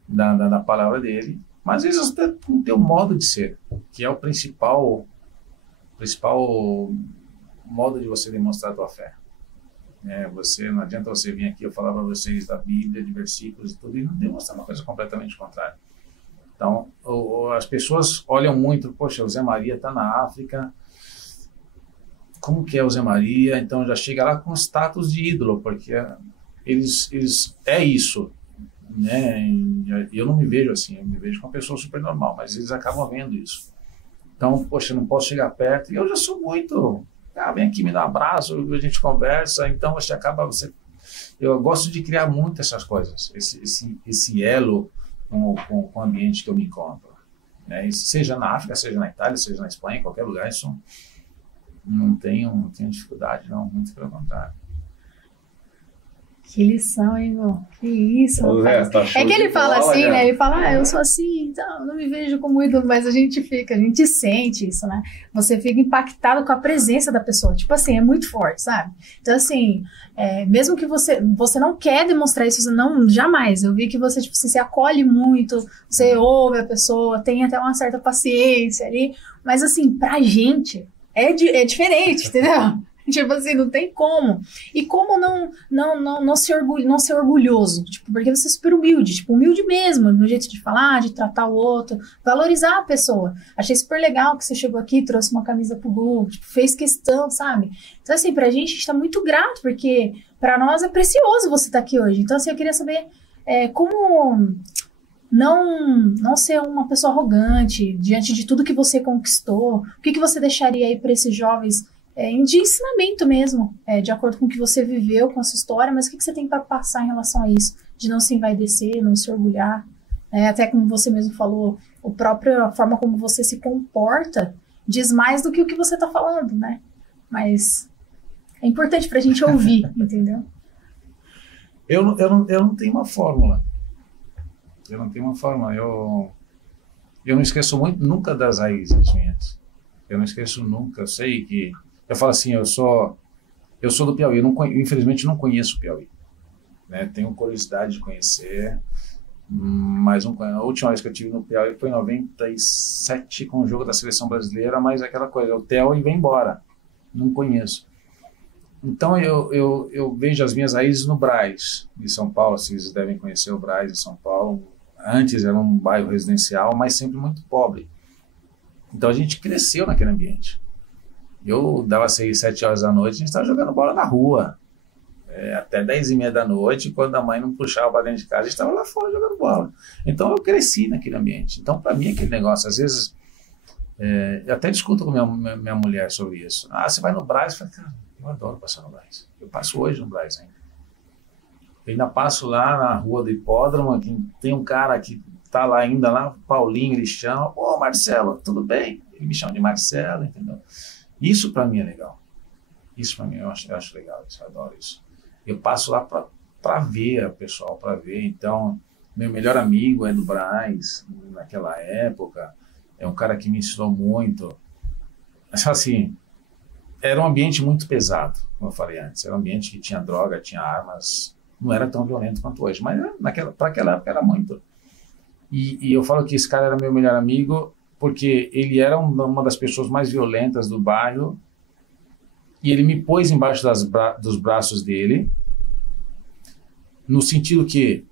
da palavra dele. Mas às vezes você não tem o modo de ser, que é o principal modo de você demonstrar a tua fé. Não adianta você vir aqui, eu falar para vocês da Bíblia, de versículos e tudo, e não demonstrar uma coisa completamente contrária. Então, as pessoas olham muito, poxa, o Zé Maria está na África, como que é o Zé Maria? Então já chega lá com status de ídolo, porque eles é isso. Né? Eu não me vejo assim, eu me vejo como uma pessoa super normal, mas eles acabam vendo isso. Então, poxa, eu não posso chegar perto, e eu já sou muito, vem aqui, me dá um abraço, a gente conversa, então eu gosto de criar muito essas coisas, esse elo com o ambiente que eu me encontro, né? Seja na África, seja na Itália, seja na Espanha, em qualquer lugar, isso não tenho dificuldade, não, muito pelo contrário. Que lição, hein, irmão? Que isso, rapaz. Tá que ele fala bola, assim, cara. né? Ele fala, eu sou assim, então não me vejo como ídolo, mas a gente sente isso, né? Você fica impactado com a presença da pessoa. Tipo assim, é muito forte, sabe? Então, assim, mesmo que você não quer demonstrar isso, não, jamais. Eu vi que você, tipo assim, se acolhe muito, você ouve a pessoa, tem até uma certa paciência ali, mas assim, pra gente é diferente, entendeu? Tipo assim, não tem como. E como não ser orgulhoso? Tipo, porque você é super humilde, tipo, humilde mesmo, no jeito de falar, de tratar o outro, valorizar a pessoa. Achei super legal que você chegou aqui, trouxe uma camisa pro Gu, tipo, fez questão, sabe? Então, assim, pra gente tá muito grato, porque pra nós é precioso você estar aqui hoje. Então, assim, eu queria saber como não ser uma pessoa arrogante diante de tudo que você conquistou. O que você deixaria aí pra esses jovens de ensinamento mesmo, de acordo com o que você viveu com a sua história, mas o que você tem para passar em relação a isso, de não se envaidecer, não se orgulhar, até como você mesmo falou, a forma como você se comporta diz mais do que o que você está falando, né? Mas é importante para a gente ouvir, entendeu? Eu não tenho uma fórmula. Eu não tenho uma fórmula. Eu não esqueço nunca das raízes minhas. Eu não esqueço nunca. Eu sei que Eu falo assim, eu sou do Piauí, eu infelizmente não conheço o Piauí, né? Tenho curiosidade de conhecer, mas a última vez que eu estive no Piauí foi em 97 com o jogo da seleção brasileira, mas aquela coisa, hotel e vem embora, não conheço. Então eu vejo as minhas raízes no Brás, de São Paulo. Vocês devem conhecer o Brás de São Paulo. Antes era um bairro residencial, mas sempre muito pobre. Então a gente cresceu naquele ambiente. Eu dava 6, 7 horas da noite, a gente estava jogando bola na rua. Até 10h30 da noite, quando a mãe não puxava para dentro de casa, a gente estava lá fora jogando bola. Então eu cresci naquele ambiente. Então para mim aquele negócio, às vezes, eu até discuto com minha mulher sobre isso. Você vai no Brás? Eu falo, cara, eu adoro passar no Brás. Eu passo hoje no Brás ainda. Eu ainda passo lá na rua do Hipódromo, que tem um cara que tá lá ainda, lá, Paulinho, ele chama, Marcelo, tudo bem? Ele me chama de Marcelo, entendeu? Isso para mim é legal. Isso para mim eu acho legal, eu adoro isso. Eu passo lá para ver o pessoal, para ver. Então, meu melhor amigo é do Brás, naquela época. É um cara que me ensinou muito. Assim, era um ambiente muito pesado, como eu falei antes. Era um ambiente que tinha droga, tinha armas. Não era tão violento quanto hoje, mas para aquela época era muito. E eu falo que esse cara era meu melhor amigo porque ele era uma das pessoas mais violentas do bairro e ele me pôs embaixo dos braços dele, no sentido que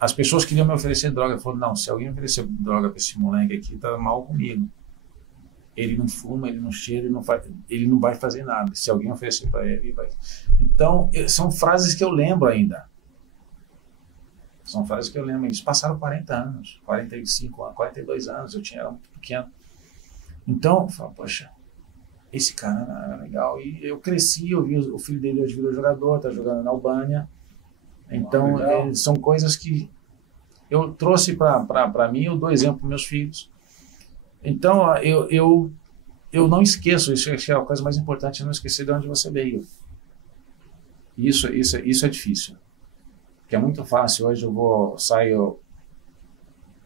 as pessoas queriam me oferecer droga. Eu falei, não, se alguém oferecer droga para esse moleque aqui, tá mal comigo. Ele não fuma, ele não cheira, ele não vai fazer nada. Se alguém oferecer para ele, vai. Então, são frases que eu lembro ainda. São frases que eu lembro. Eles passaram 40 anos, 45 anos, 42 anos. Era muito pequeno. Então, eu falo, poxa, esse cara era legal. E eu cresci, eu vi o filho dele hoje virou jogador, tá jogando na Albânia. Então, são coisas que eu trouxe para mim, eu dou exemplo para meus filhos. Então, eu não esqueço, isso é a coisa mais importante, não esquecer de onde você veio. Isso é difícil. Porque é muito fácil, hoje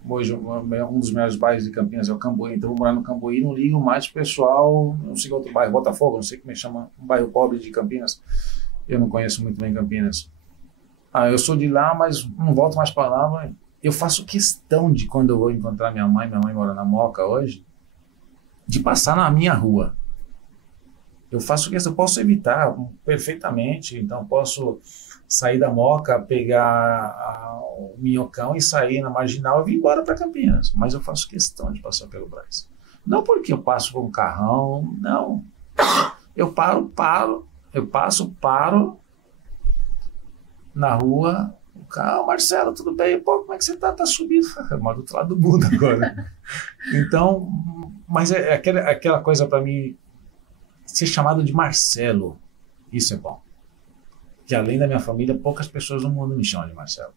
hoje um dos melhores bairros de Campinas é o Cambuí, então eu vou morar no Cambuí, não ligo mais pro pessoal, não sei outro bairro, Botafogo, não sei como é que chama, um bairro pobre de Campinas. Eu não conheço muito bem Campinas. Eu sou de lá, mas não volto mais para lá. Eu faço questão de, quando eu vou encontrar minha mãe mora na Moca hoje, de passar na minha rua. Eu faço questão, eu posso evitar perfeitamente, então posso sair da Moca, pegar o Minhocão e sair na Marginal e vir embora para Campinas, mas eu faço questão de passar pelo Brás. Não porque eu passo com um carrão, não. Eu paro, na rua, o carro, Marcelo, tudo bem? Pô, como é que você tá? Tá subindo? Eu moro do outro lado do mundo agora. Então, mas é aquela coisa para mim, ser chamado de Marcelo, isso é bom. Que além da minha família, poucas pessoas no mundo me chamam de Marcelo.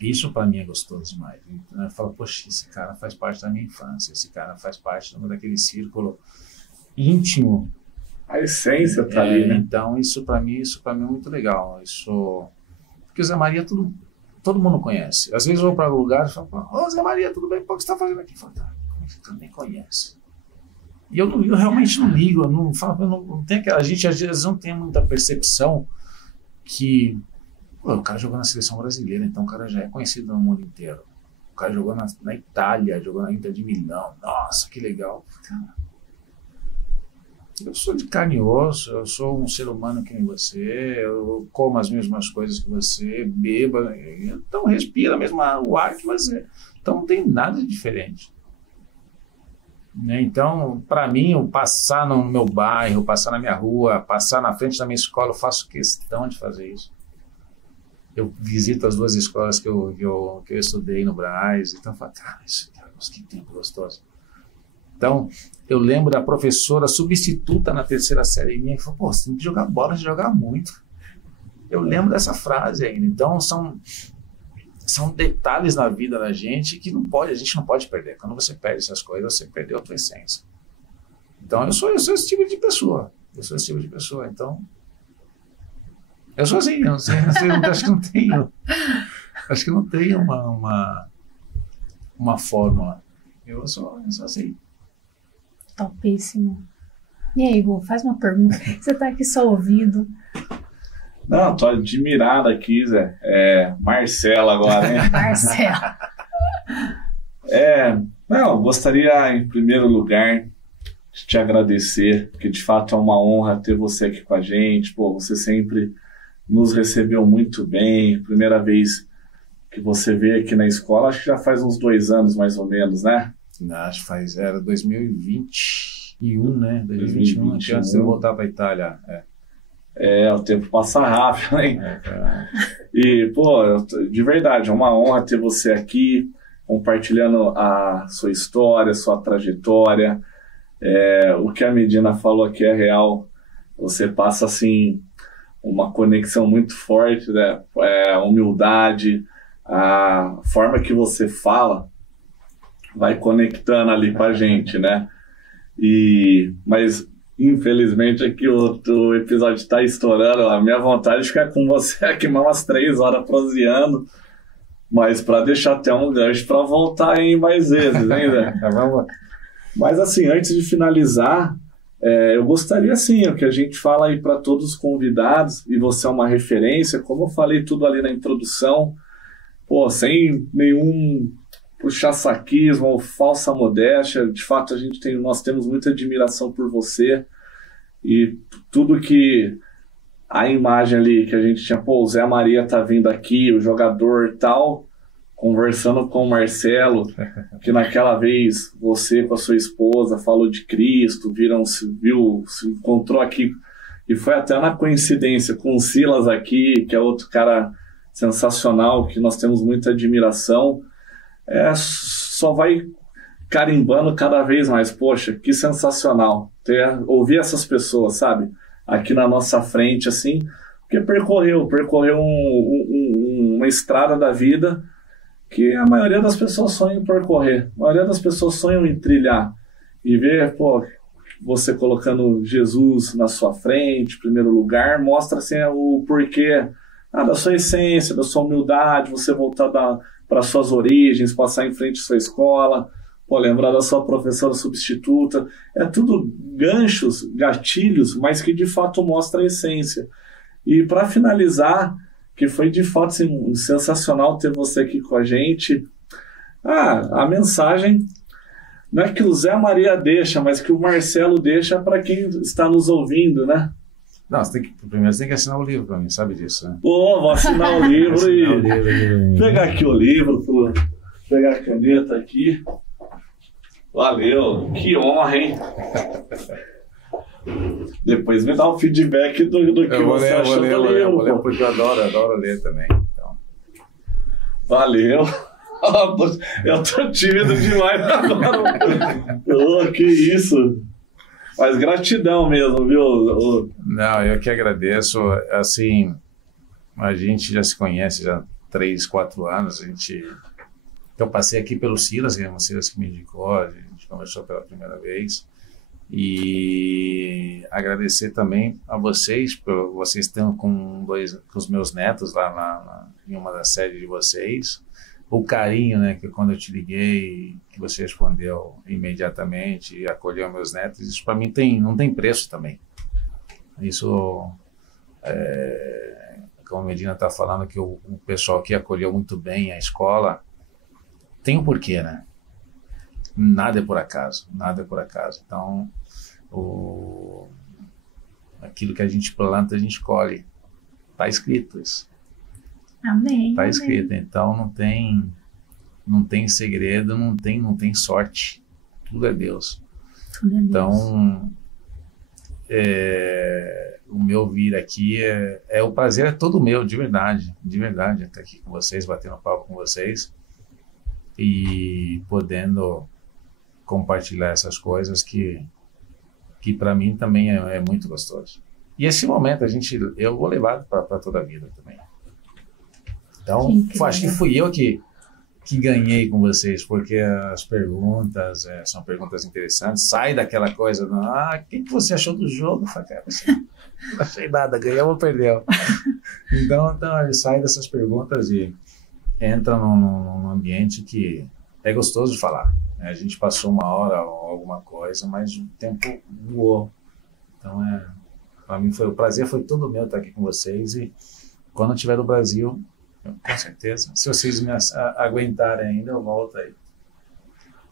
Isso para mim é gostoso demais. Então, eu falo, poxa, esse cara faz parte da minha infância, esse cara faz parte daquele círculo íntimo. A essência tá ali, né? Então, isso para mim é muito legal. Porque o Zé Maria, todo mundo conhece. Às vezes eu vou para um lugar e falo, ô Zé Maria, tudo bem? Pô, o que você está fazendo aqui? Eu falo, como é que você nem conhece? E eu realmente não ligo, eu não tenho a gente às vezes não tem muita percepção que o cara jogou na seleção brasileira, então o cara já é conhecido no mundo inteiro. O cara jogou na Itália, jogou na Inter de Milão. Nossa, que legal. Cara, eu sou de carne e osso, eu sou um ser humano que nem você, eu como as mesmas coisas que você, beba, então respira mesmo o ar que você. Então não tem nada de diferente. Então, para mim, eu passar no meu bairro, passar na minha rua, passar na frente da minha escola, eu faço questão de fazer isso. Eu visito as 2 escolas que eu estudei no Brás, então eu falo, cara, que tempo gostoso. Então, eu lembro da professora substituta na 3ª série minha, que falou, pô, você tem que jogar bola, de jogar muito. Eu lembro dessa frase ainda. Então, são detalhes na vida da gente que a gente não pode perder. Quando você perde essas coisas, você perdeu a tua essência. Então, eu sou esse tipo de pessoa. Então, eu sou assim, acho que não tenho uma fórmula. Eu sou assim. Topíssimo. E aí, Gu, faz uma pergunta. Você tá aqui só ouvindo. Não, tô admirado aqui, Zé. Marcelo agora, hein? Marcelo. Não, gostaria, em primeiro lugar, de te agradecer, porque de fato é uma honra ter você aqui com a gente. Pô, você sempre nos recebeu muito bem. Primeira vez que você veio aqui na escola, acho que já faz uns 2 anos mais ou menos, né? Acho que era 2021, né? 2021, antes de eu voltar para a Itália. O tempo passa rápido, hein? E, pô, de verdade, é uma honra ter você aqui, compartilhando a sua história, a sua trajetória. O que a Medina falou aqui é real. Você passa, assim, uma conexão muito forte, né? Humildade, a forma que você fala vai conectando ali com a gente, né? Mas, infelizmente, aqui o episódio está estourando. A minha vontade de ficar com você aqui umas 3 horas proseando, mas para deixar até um gancho para voltar aí mais vezes, ainda. Mas, assim, antes de finalizar, eu gostaria, assim, o que a gente fala aí para todos os convidados, e você é uma referência, como eu falei tudo ali na introdução, pô, sem nenhum puxa-saquismo ou falsa modéstia, de fato nós temos muita admiração por você, e tudo que a imagem ali que a gente tinha, pô, o Zé Maria tá vindo aqui, o jogador tal, conversando com o Marcelo, que naquela vez você com a sua esposa falou de Cristo, se encontrou aqui, e foi até na coincidência com o Silas aqui, que é outro cara sensacional, que nós temos muita admiração. Só vai carimbando cada vez mais. Poxa, que sensacional ouvir essas pessoas, sabe, aqui na nossa frente, assim, porque percorreu uma estrada da vida que a maioria das pessoas sonham em percorrer, a maioria das pessoas sonham em trilhar, e ver, pô, você colocando Jesus na sua frente, em primeiro lugar, mostra, assim, o porquê da sua essência, da sua humildade, você voltar para suas origens, passar em frente à sua escola, pô, lembrar da sua professora substituta. É tudo ganchos, gatilhos, mas que de fato mostra a essência. E para finalizar, que foi de fato, assim, sensacional ter você aqui com a gente, a mensagem não é que o Zé Maria deixa, mas que o Marcelo deixa para quem está nos ouvindo, né? Não, primeiro você tem que assinar o livro para mim, sabe disso, né? Pô, vou assinar o livro pegar aqui o livro, pegar a caneta aqui. Valeu, que honra, hein? Depois me dá um feedback do que você achou do livro. Eu vou ler porque eu adoro ler também. Então. Valeu. Eu tô tímido demais agora. Que isso. Mas gratidão mesmo, viu? Não, eu que agradeço. Assim, a gente já se conhece já há 3, 4 anos. Eu passei aqui pelo Silas, que é o Silas que me indicou, a gente conversou pela primeira vez. E agradecer também a vocês, por vocês estão com os meus netos lá em uma das séries de vocês. O carinho, né, que quando eu te liguei, que você respondeu imediatamente e acolheu meus netos, isso para mim não tem preço também. Isso, como a Medina está falando, que o pessoal aqui acolheu muito bem a escola, tem um porquê, né? Nada é por acaso, nada é por acaso. Então, aquilo que a gente planta, a gente colhe. Está escrito isso. Amém. Está escrito. Então, não tem segredo, não tem sorte. Tudo é Deus. Tudo é Deus. Então, o meu vir aqui o prazer é todo meu, de verdade, estar aqui com vocês, batendo papo com vocês e podendo compartilhar essas coisas que para mim também é muito gostoso. E esse momento eu vou levar para toda a vida também. Então, acho que fui eu que ganhei com vocês, porque as perguntas são perguntas interessantes. Sai daquela coisa, o que você achou do jogo? Eu falei, cara, não achei nada, ganhou ou perdeu. Então sai dessas perguntas e entra num ambiente que é gostoso de falar. A gente passou 1 hora ou alguma coisa, mas o tempo voou. Então, para mim, o prazer foi todo meu estar aqui com vocês. E quando eu estiver no Brasil, com certeza, se vocês me aguentarem ainda, eu volto aí.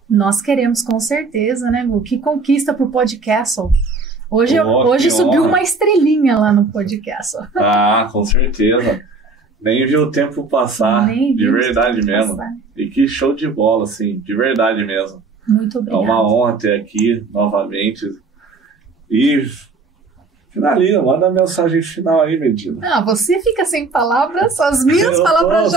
Nós queremos, com certeza, né, Gu? Que conquista pro Podcastle. Hoje subiu uma estrelinha lá no Podcastle. Ah, com certeza. Nem vi o tempo passar, de verdade mesmo. E que show de bola, assim, de verdade mesmo. Muito obrigada. É uma honra ter aqui novamente. E finaliza, manda a mensagem final aí, Medina. Você fica sem palavras, as minhas palavras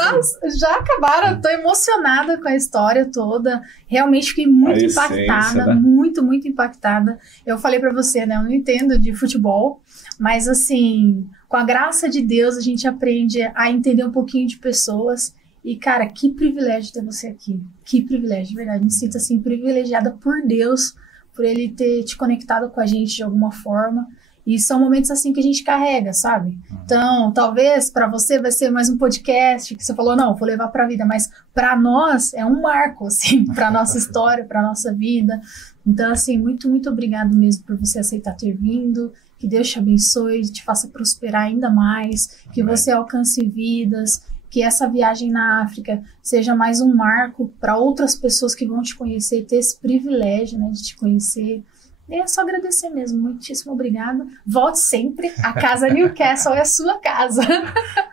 já acabaram. Eu tô emocionada com a história toda. Realmente fiquei muito impactada, né? Muito, muito impactada. Eu falei pra você, né? Eu não entendo de futebol, mas assim, com a graça de Deus, a gente aprende a entender um pouquinho de pessoas. E, cara, que privilégio ter você aqui. Que privilégio, de verdade. Me sinto, assim, privilegiada por Deus, por Ele ter te conectado com a gente de alguma forma. E são momentos assim que a gente carrega, sabe? Então, talvez para você vai ser mais um podcast que você falou, não, vou levar para a vida. Mas para nós é um marco, assim, para nossa história, para nossa vida. Então, assim, muito, muito obrigado mesmo por você aceitar ter vindo. Que Deus te abençoe, te faça prosperar ainda mais. Que você alcance vidas. Que essa viagem na África seja mais um marco para outras pessoas que vão te conhecer, ter esse privilégio, né, de te conhecer. E é só agradecer mesmo. Muitíssimo obrigada. Volte sempre. A casa Newcastle é a sua casa.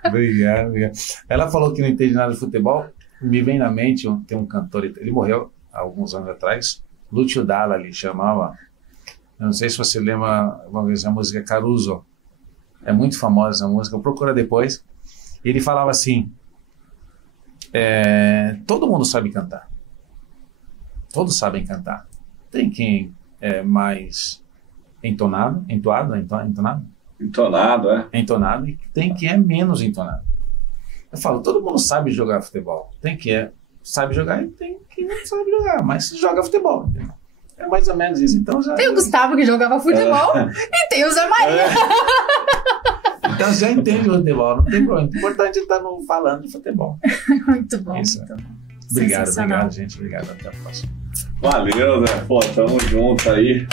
Obrigado. Ela falou que não entende nada de futebol. Me vem na mente, tem um cantor, ele morreu há alguns anos atrás. Lúcio Dalla, ele chamava. Eu não sei se você lembra uma vez a música Caruso. É muito famosa essa música. Procura depois. Ele falava assim, todo mundo sabe cantar. Todos sabem cantar. Tem quem é mais entonado, e tem quem é menos entonado. Eu falo, todo mundo sabe jogar futebol. Tem quem sabe jogar e tem quem não sabe jogar, mas joga futebol. Entendeu? É mais ou menos isso. Então, tem o Gustavo que jogava futebol e tem o Zé Maria. Então já entende o futebol, não tem problema. O importante é estar falando de futebol. Muito bom. Isso. Muito bom. Obrigado, gente. Obrigado. Até a próxima. Valeu, Zé. Pô, tamo junto aí.